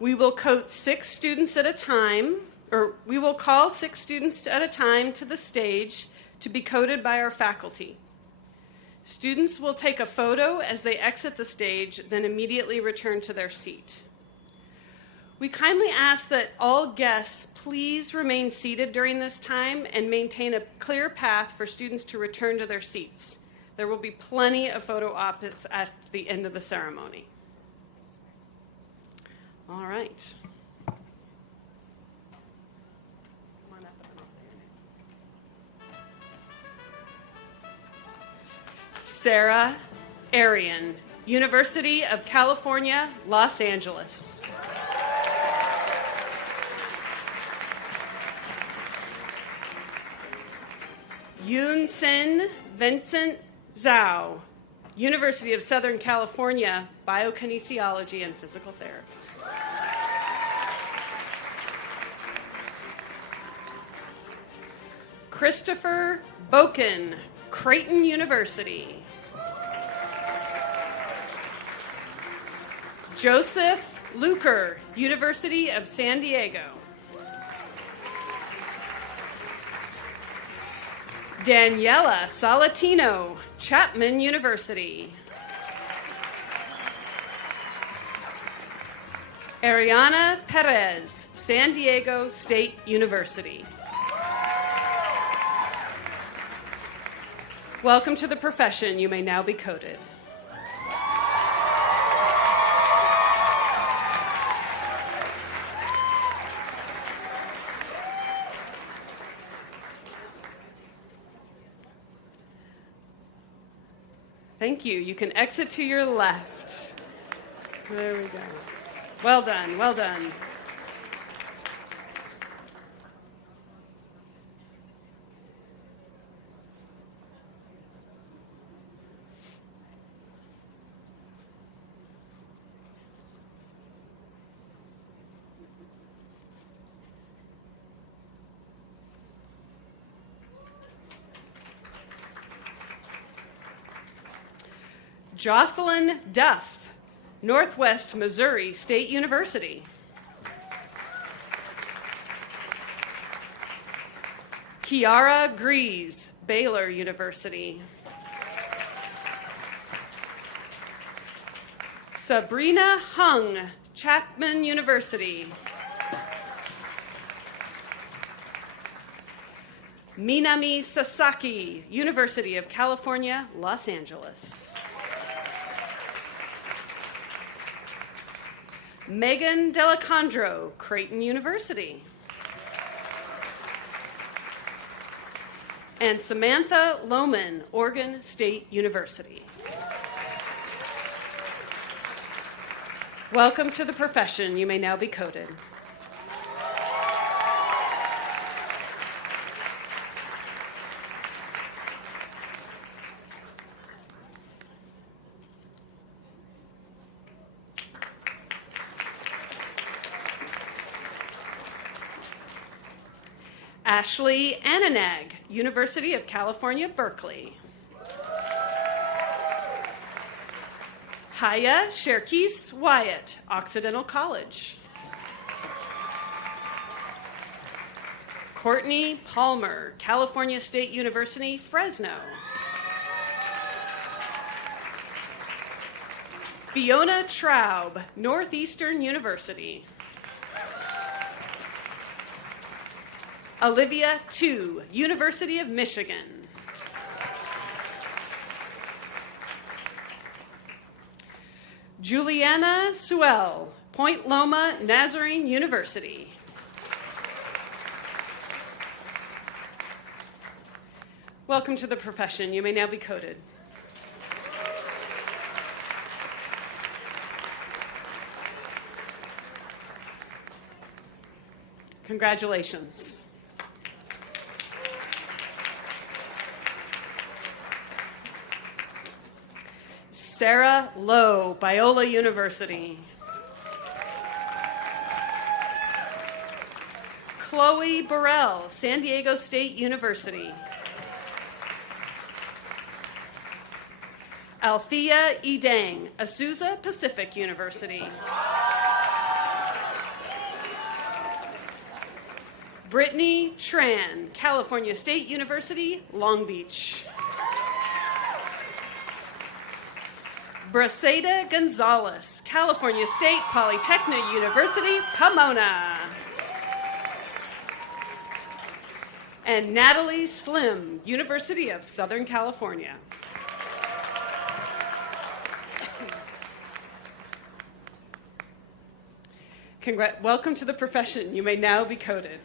We will coat 6 students at a time, or we will call 6 students at a time to the stage to be coated by our faculty. Students will take a photo as they exit the stage, then immediately return to their seat. We kindly ask that all guests please remain seated during this time and maintain a clear path for students to return to their seats. There will be plenty of photo ops at the end of the ceremony. All right. Sarah Arian, University of California, Los Angeles. Yoon Sin Vincent Zhao, University of Southern California, Biokinesiology and Physical Therapy. Christopher Boken, Creighton University. Joseph Luker, University of San Diego. Daniela Salatino, Chapman University. Ariana Perez, San Diego State University. Welcome to the profession. You may now be coated. Thank you. You can exit to your left. There we go. Well done, well done. Jocelyn Duff, Northwest Missouri State University. Kiara Grease, Baylor University. Sabrina Hung, Chapman University. Minami Sasaki, University of California, Los Angeles. Megan Delacondro, Creighton University. And Samantha Lohman, Oregon State University. Welcome to the profession. You may now be coated. Ashley Ananag, University of California, Berkeley. Haya Sherkis Wyatt, Occidental College. Courtney Palmer, California State University, Fresno. Fiona Traub, Northeastern University. Olivia Tu, University of Michigan. Juliana Sewell, Point Loma Nazarene University. Welcome to the profession. You may now be coated. Congratulations. Sarah Lowe, Biola University. Chloe Burrell, San Diego State University. Althea Edang, Azusa Pacific University. Brittany Tran, California State University, Long Beach. Braceda Gonzalez, California State Polytechnic University, Pomona. And Natalie Slim, University of Southern California. Welcome to the profession. You may now be coded.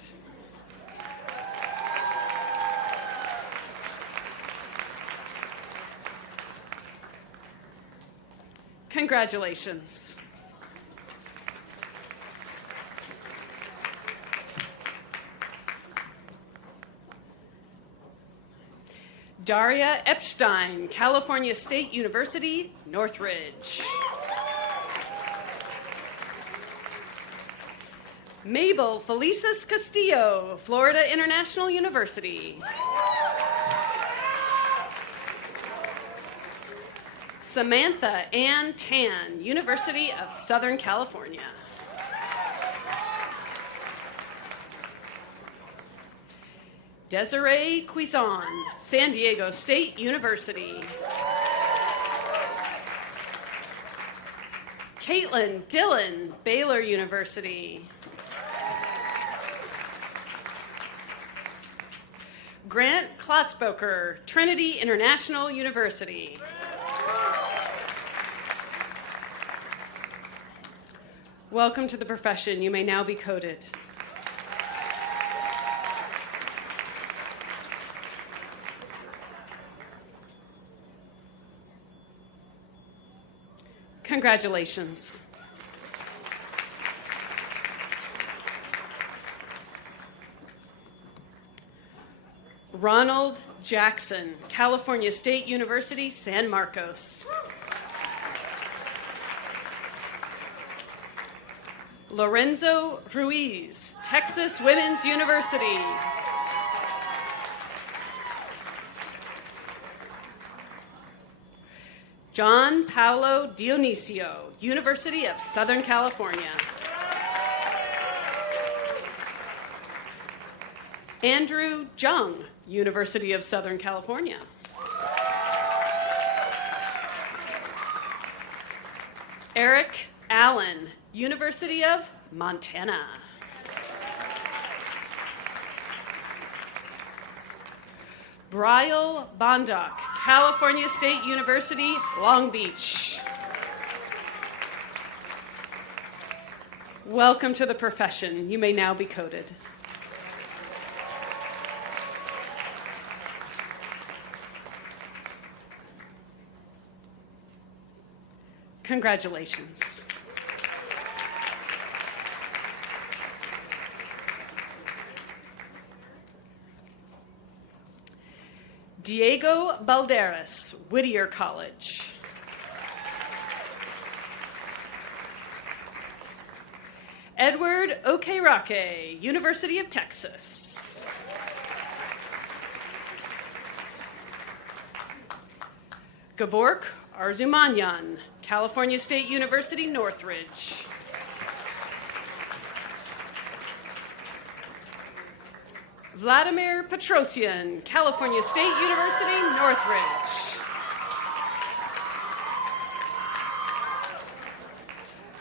Congratulations. Daria Epstein, California State University, Northridge. Mabel Felices Castillo, Florida International University. Samantha Ann Tan, University of Southern California. Desiree Cuizon, San Diego State University. Caitlin Dillon, Baylor University. Grant Klotzboker, Trinity International University. Welcome to the profession. You may now be coded. Congratulations. Ronald Jackson, California State University, San Marcos. Lorenzo Ruiz, Texas Women's University. John Paolo Dionisio, University of Southern California. Andrew Jung, University of Southern California. Eric Allen, University of Montana. Brial Bondoc, California State University, Long Beach. Welcome to the profession. You may now be coded. Congratulations. Diego Balderas, Whittier College. Edward Okerake, University of Texas. Gavork Arzumanyan, California State University, Northridge. Vladimir Petrosian, California State University, Northridge.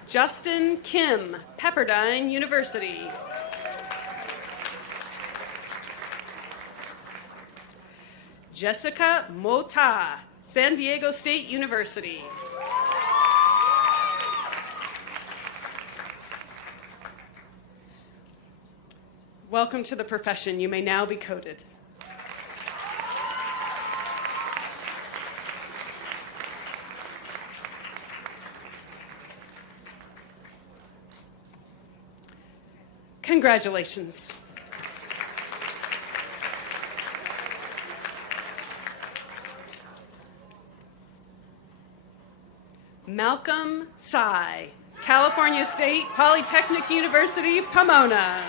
Justin Kim, Pepperdine University. Jessica Mota, San Diego State University. Welcome to the profession. You may now be coded. Congratulations. Malcolm Tsai, California State Polytechnic University, Pomona.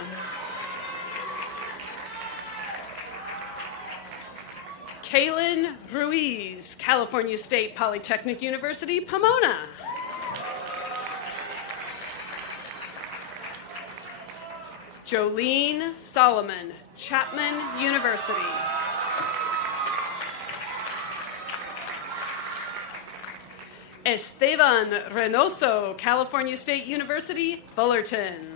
Kaylin Ruiz, California State Polytechnic University, Pomona. Jolene Solomon, Chapman University. Esteban Reynoso, California State University, Fullerton.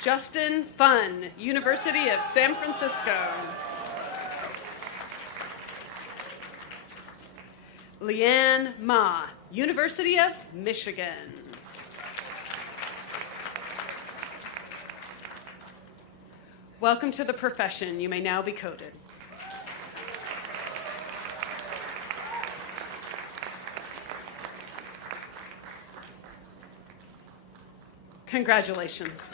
Justin Fun, University of San Francisco. Leanne Ma, University of Michigan. Welcome to the profession. You may now be coded. Congratulations.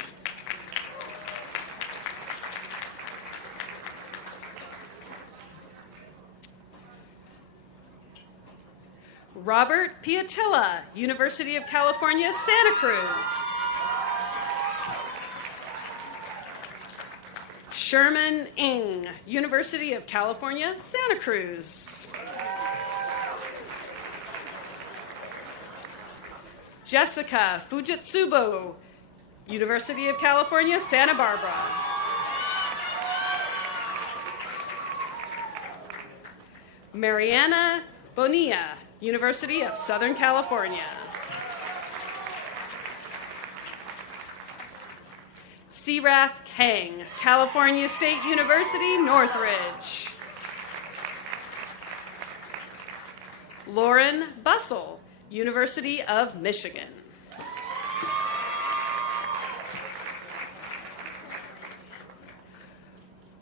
Robert Piatilla, University of California, Santa Cruz. Sherman Ng, University of California, Santa Cruz. Jessica Fujitsubo, University of California, Santa Barbara. Mariana Bonilla, University of Southern California. Sirath Kang, California State University, Northridge. Lauren Bussell, University of Michigan.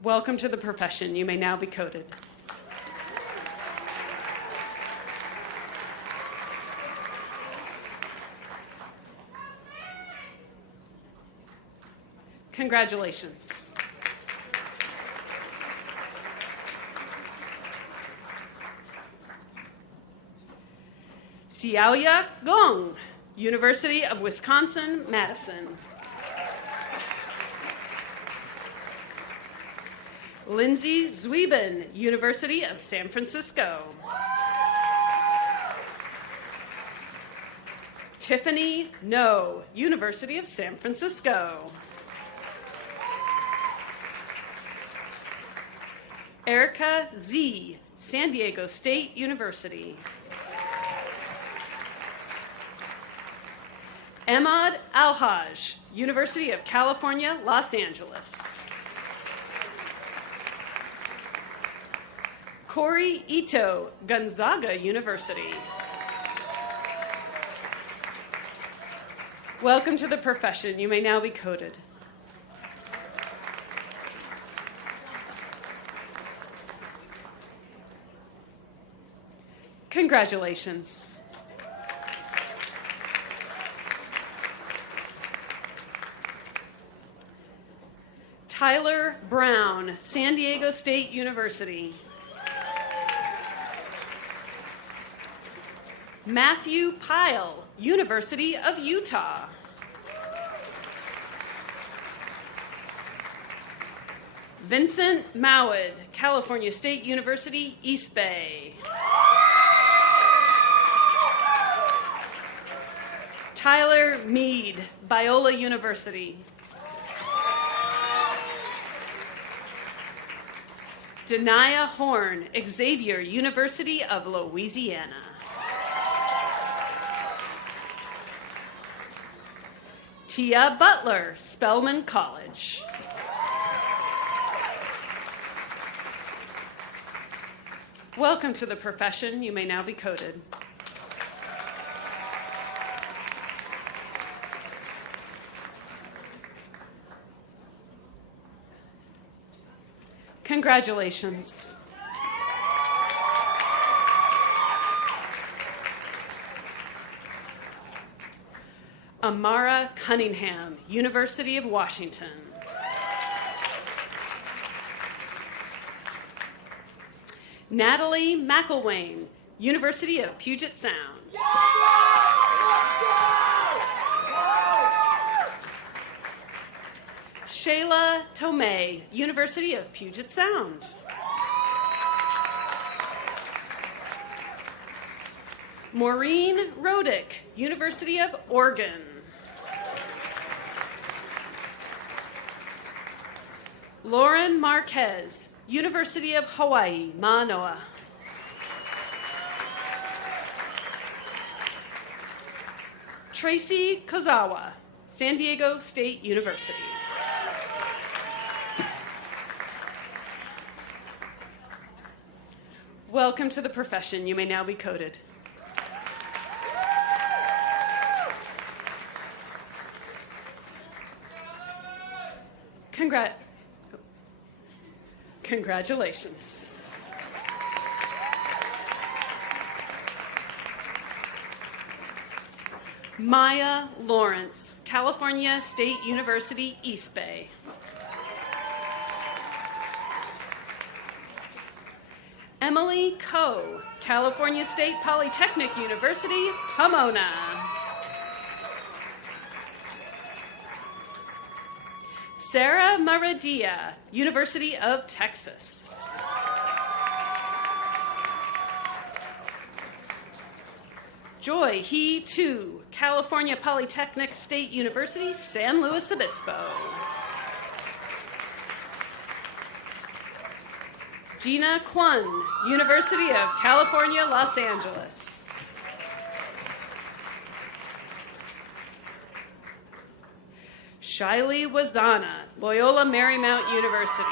Welcome to the profession. You may now be coded. Congratulations. Xiaoya Gong, University of Wisconsin-Madison. Lindsay Zwieben, University of San Francisco. Tiffany No, University of San Francisco. Erica Z, San Diego State University. Ahmad Alhaj, University of California, Los Angeles. Corey Ito, Gonzaga University. Welcome to the profession. You may now be coded. Congratulations. Tyler Brown, San Diego State University. Matthew Pyle, University of Utah. Vincent Mowad, California State University, East Bay. Tyler Mead, Biola University. Denia Horn, Xavier University of Louisiana. Tia Butler, Spelman College. Welcome to the profession. You may now be coded. Congratulations. Amara Cunningham, University of Washington. Natalie McElwain, University of Puget Sound. Shayla Tomei, University of Puget Sound. Maureen Rodick, University of Oregon. Lauren Marquez, University of Hawaii, Manoa. Tracy Kozawa, San Diego State University. Welcome to the profession. You may now be coded. Congratulations. Maya Lawrence, California State University, East Bay. Emily Coe, California State Polytechnic University, Pomona. Sarah Maradia, University of Texas. Joy He Tu, California Polytechnic State University, San Luis Obispo. Gina Kwon, University of California, Los Angeles. Shiley Wazana, Loyola Marymount University.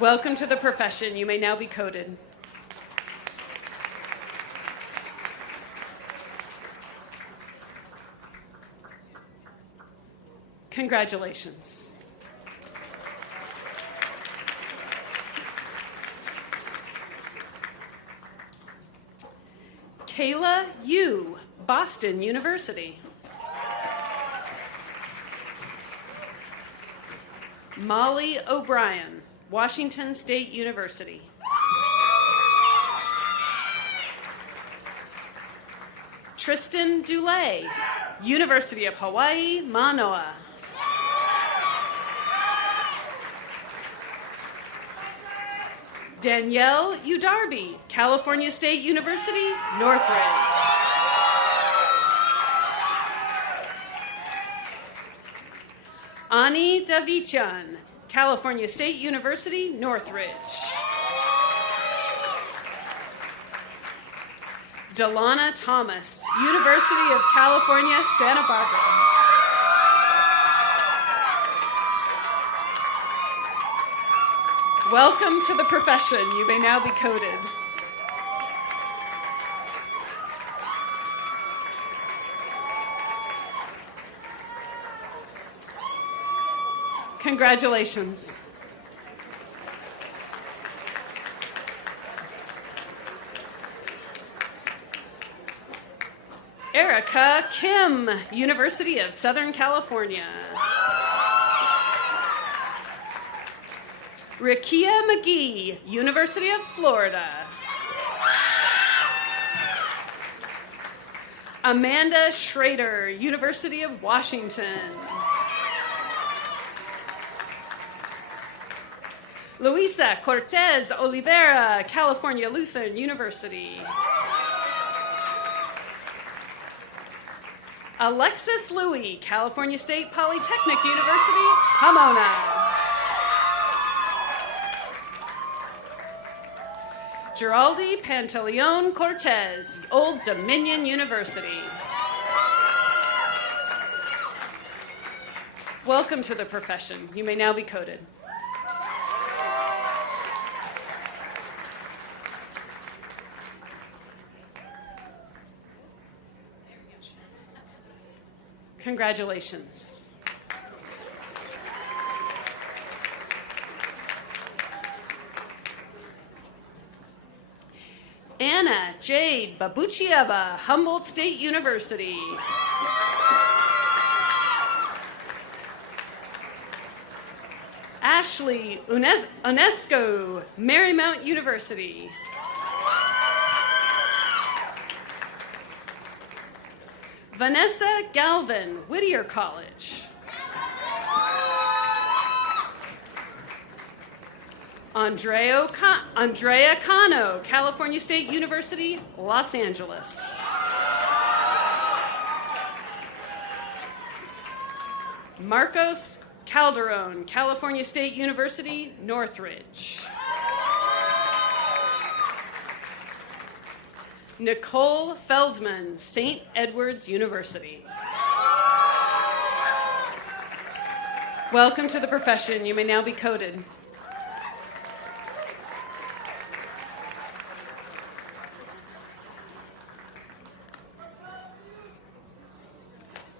Welcome to the profession. You may now be coded. Congratulations. Kayla Yu, Boston University. Molly O'Brien, Washington State University. Tristan Dulay, University of Hawaii, Manoa. Danielle Udarby, California State University, Northridge. Ani Davichan, California State University, Northridge. Delana Thomas, University of California, Santa Barbara. Welcome to the profession. You may now be coded. Congratulations. Erica Kim, University of Southern California. Rikia McGee, University of Florida. Amanda Schrader, University of Washington. Luisa Cortez Oliveira, California Lutheran University. Alexis Louie, California State Polytechnic University, Pomona. Giraldi Pantaleon Cortez, Old Dominion University. Welcome to the profession. You may now be coded. Congratulations. Anna Jade Babuchieva, Humboldt State University. Ashley Unesco, Marymount University. Vanessa Galvin, Whittier College. Andrea Cano, California State University, Los Angeles. Marcos Calderon, California State University, Northridge. Nicole Feldman, St. Edward's University. Welcome to the profession. You may now be coded.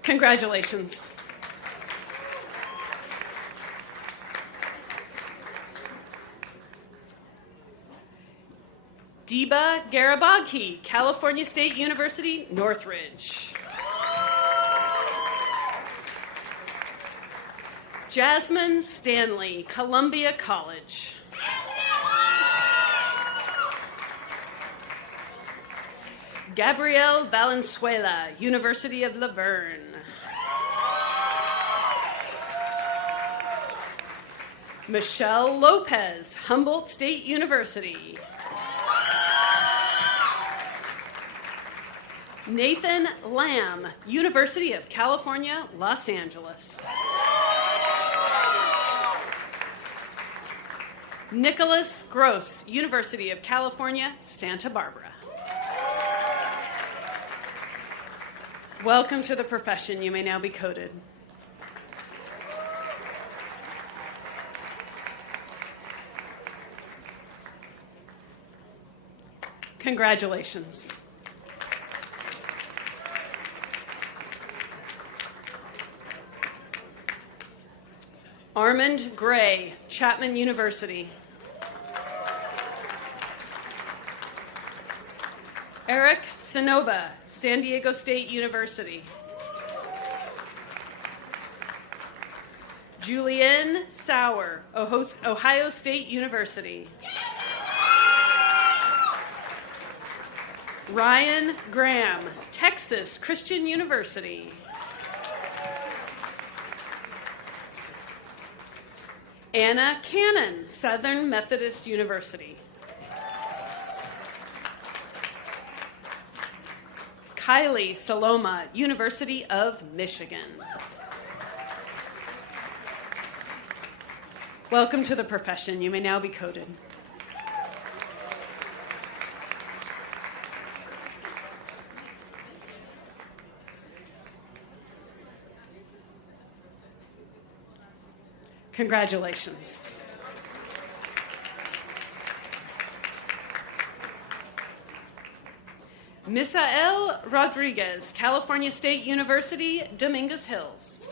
Congratulations. Deba Garabaghi, California State University, Northridge. Jasmine Stanley, Columbia College. Gabrielle Valenzuela, University of La Verne. Michelle Lopez, Humboldt State University. Nathan Lamb, University of California, Los Angeles. Nicholas Gross, University of California, Santa Barbara. Welcome to the profession. You may now be coded. Congratulations. Armand Gray, Chapman University. Eric Sonoba, San Diego State University. Julianne Sauer, Ohio State University. Ryan Graham, Texas Christian University. Anna Cannon, Southern Methodist University. Kylie Saloma, University of Michigan. Welcome to the profession. You may now be coded. Congratulations. Misael Rodriguez, California State University, Dominguez Hills.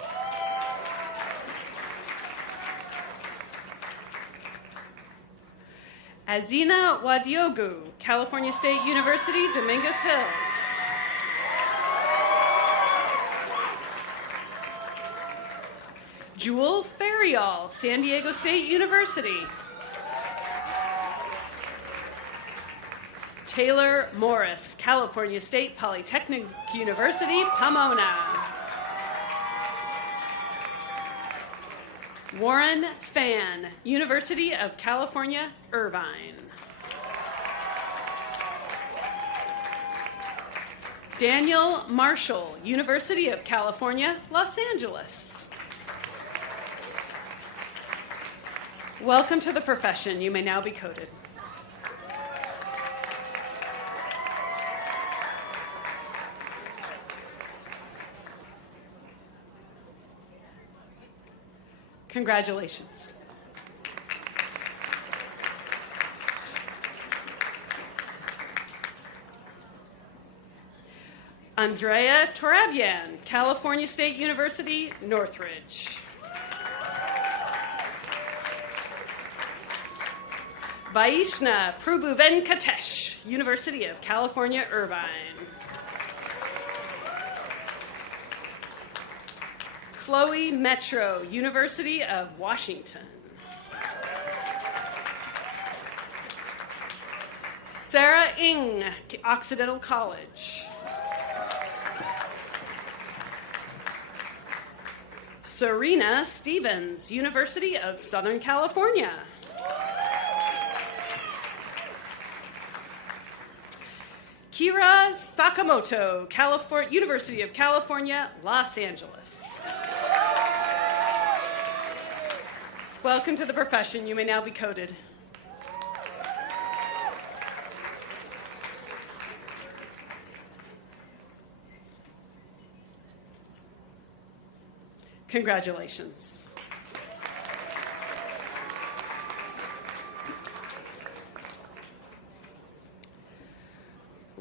Azina Wadiogu, California State University, Dominguez Hills. Jewel Ferrial, San Diego State University. Taylor Morris, California State Polytechnic University, Pomona. Warren Fan, University of California, Irvine. Daniel Marshall, University of California, Los Angeles. Welcome to the profession. You may now be coded. Congratulations. Andrea Torabian, California State University, Northridge. Vaishna Prabhuvenkatesh, University of California, Irvine. Chloe Metro, University of Washington. Sarah Ng, Occidental College. Serena Stevens, University of Southern California. Kira Sakamoto, University of California, Los Angeles. Welcome to the profession. You may now be coded. Congratulations.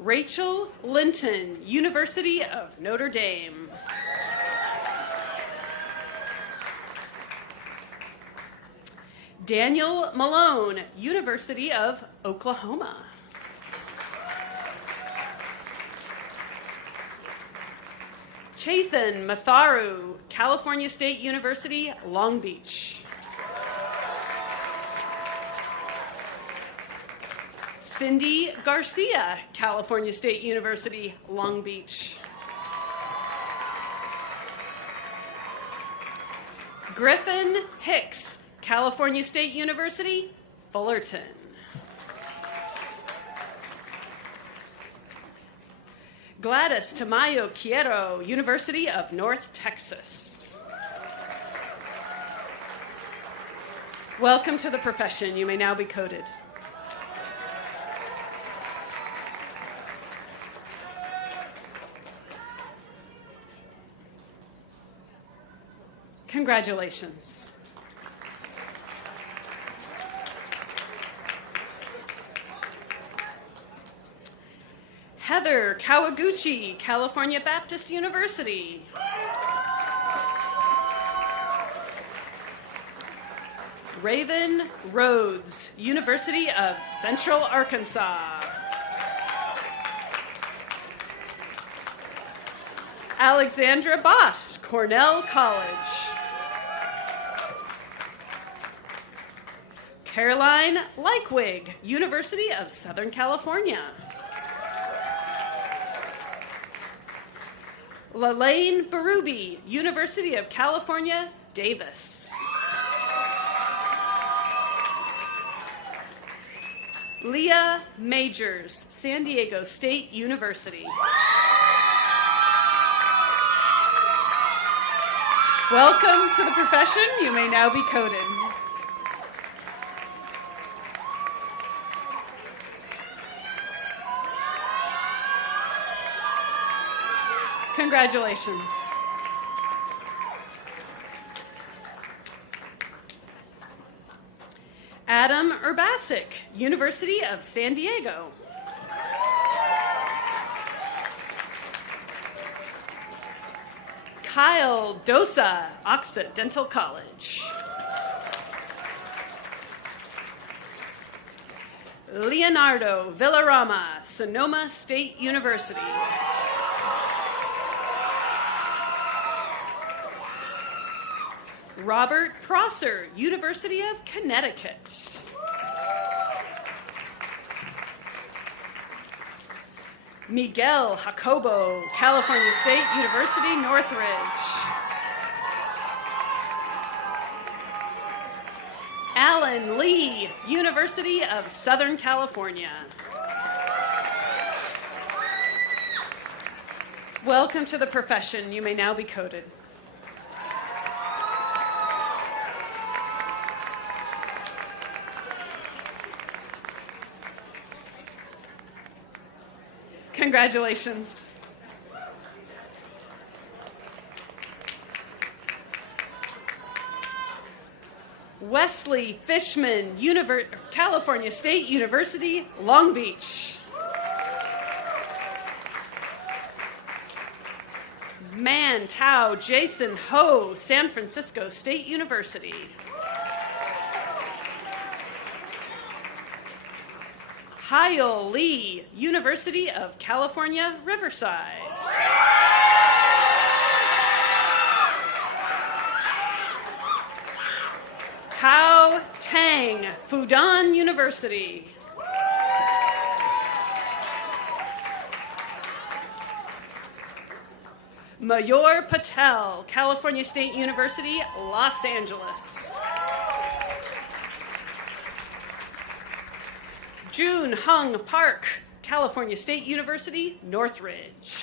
Rachel Linton, University of Notre Dame. Daniel Malone, University of Oklahoma. Chethan Matharu, California State University, Long Beach. Cindy Garcia, California State University, Long Beach. Griffin Hicks, California State University, Fullerton. Gladys Tamayo Quiero, University of North Texas. Welcome to the profession. You may now be coded. Congratulations. Heather Kawaguchi, California Baptist University. Raven Rhodes, University of Central Arkansas. Alexandra Bost, Cornell College. Caroline Leikwig, University of Southern California. Lalaine Berube, University of California, Davis. Leah Majors, San Diego State University. Welcome to the profession. You may now be coded. Congratulations. Adam Urbasic, University of San Diego. Kyle Dosa, Occidental College. Leonardo Villarama, Sonoma State University. Robert Prosser, University of Connecticut. Miguel Jacobo, California State University, Northridge. Alan Lee, University of Southern California. Welcome to the profession. You may now be coded. Congratulations. Wesley Fishman, California State University, Long Beach. Man Tao Jason Ho, San Francisco State University. Kyle Lee, University of California, Riverside. Hao Tang, Fudan University. Mayur Patel, California State University, Los Angeles. June Hung Park, California State University, Northridge.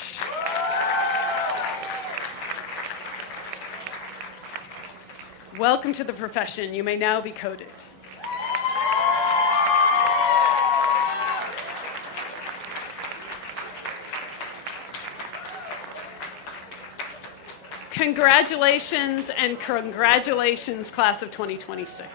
Welcome to the profession. You may now be coded. Congratulations and congratulations, class of 2026.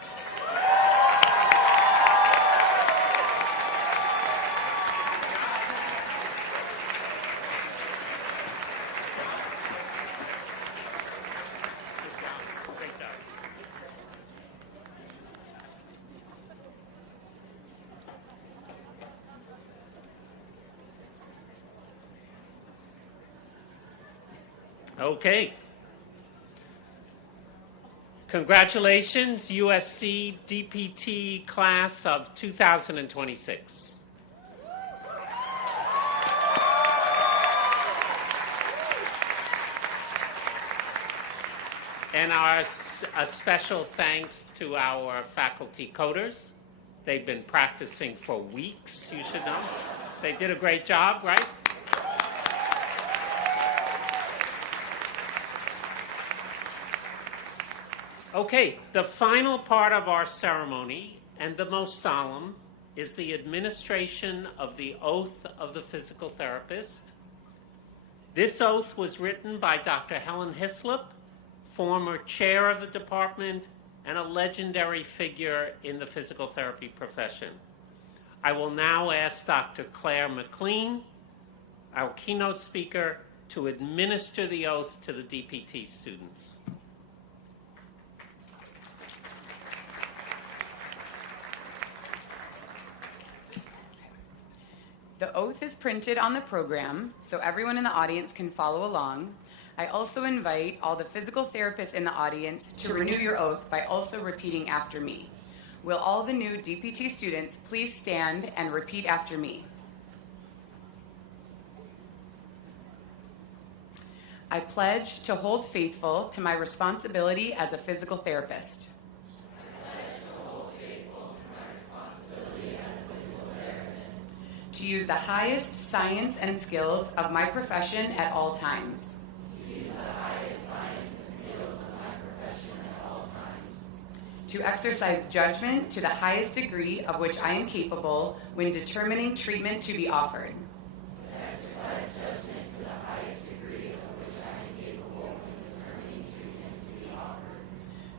Okay. Congratulations, USC DPT class of 2026. And a special thanks to our faculty coders. They've been practicing for weeks, you should know. They did a great job, right? Okay, the final part of our ceremony, and the most solemn, is the administration of the oath of the physical therapist. This oath was written by Dr. Helen Hislop, former chair of the department and a legendary figure in the physical therapy profession. I will now ask Dr. Claire McLean, our keynote speaker, to administer the oath to the DPT students. The oath is printed on the program, so everyone in the audience can follow along. I also invite all the physical therapists in the audience to renew your oath by also repeating after me. Will all the new DPT students please stand and repeat after me? I pledge to hold faithful to my responsibility as a physical therapist. To use the highest science and skills of my profession at all times. To exercise judgment to the highest degree of which I am capable when determining treatment to be offered.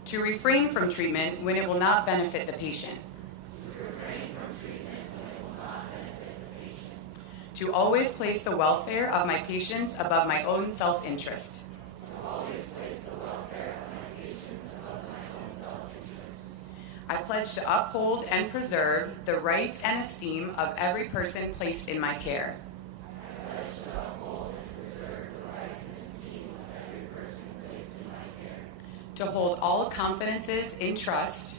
To refrain from treatment when it will not benefit the patient. To always place the welfare of my patients above my own self-interest. I pledge to uphold and preserve the rights and esteem of every person placed in my care. To hold all confidences in trust.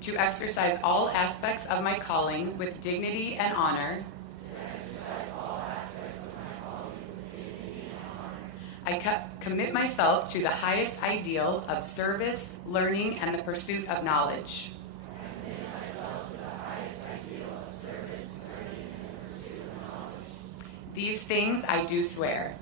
To exercise all aspects of my calling with dignity and honor. I commit myself to the highest ideal of service, learning, and the pursuit of knowledge. These things I do swear.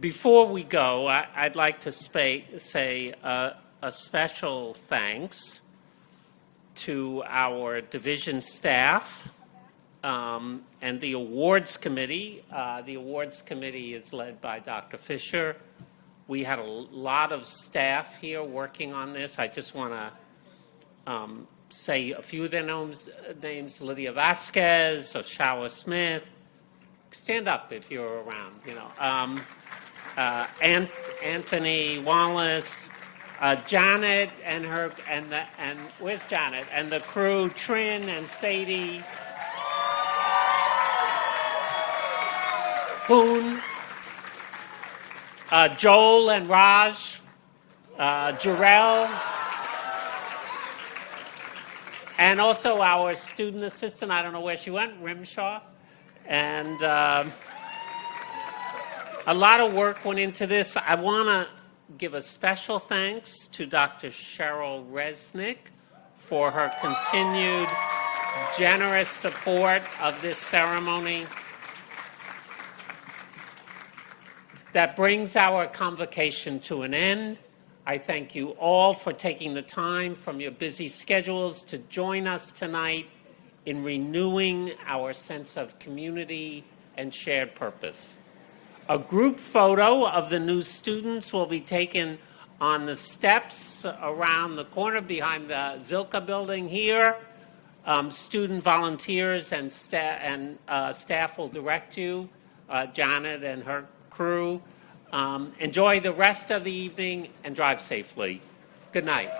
Before we go, I'd like to say a special thanks to our division staff and the awards committee. The awards committee is led by Dr. Fisher. We had a lot of staff here working on this. I just want to say a few of their names: Lydia Vasquez, Oshawa Smith. Stand up if you're around, you know. Anthony Wallace, Janet and where's Janet and the crew, Trin and Sadie, Boone, Joel and Raj, Jarrell, And also our student assistant, I don't know where she went, Rimshaw. And a lot of work went into this. I want to give a special thanks to Dr. Cheryl Resnick for her continued generous support of this ceremony. That brings our convocation to an end. I thank you all for taking the time from your busy schedules to join us tonight in renewing our sense of community and shared purpose. A group photo of the new students will be taken on the steps around the corner behind the Zilka building here. Student volunteers and staff will direct you, Janet and her crew. Enjoy the rest of the evening and drive safely. Good night.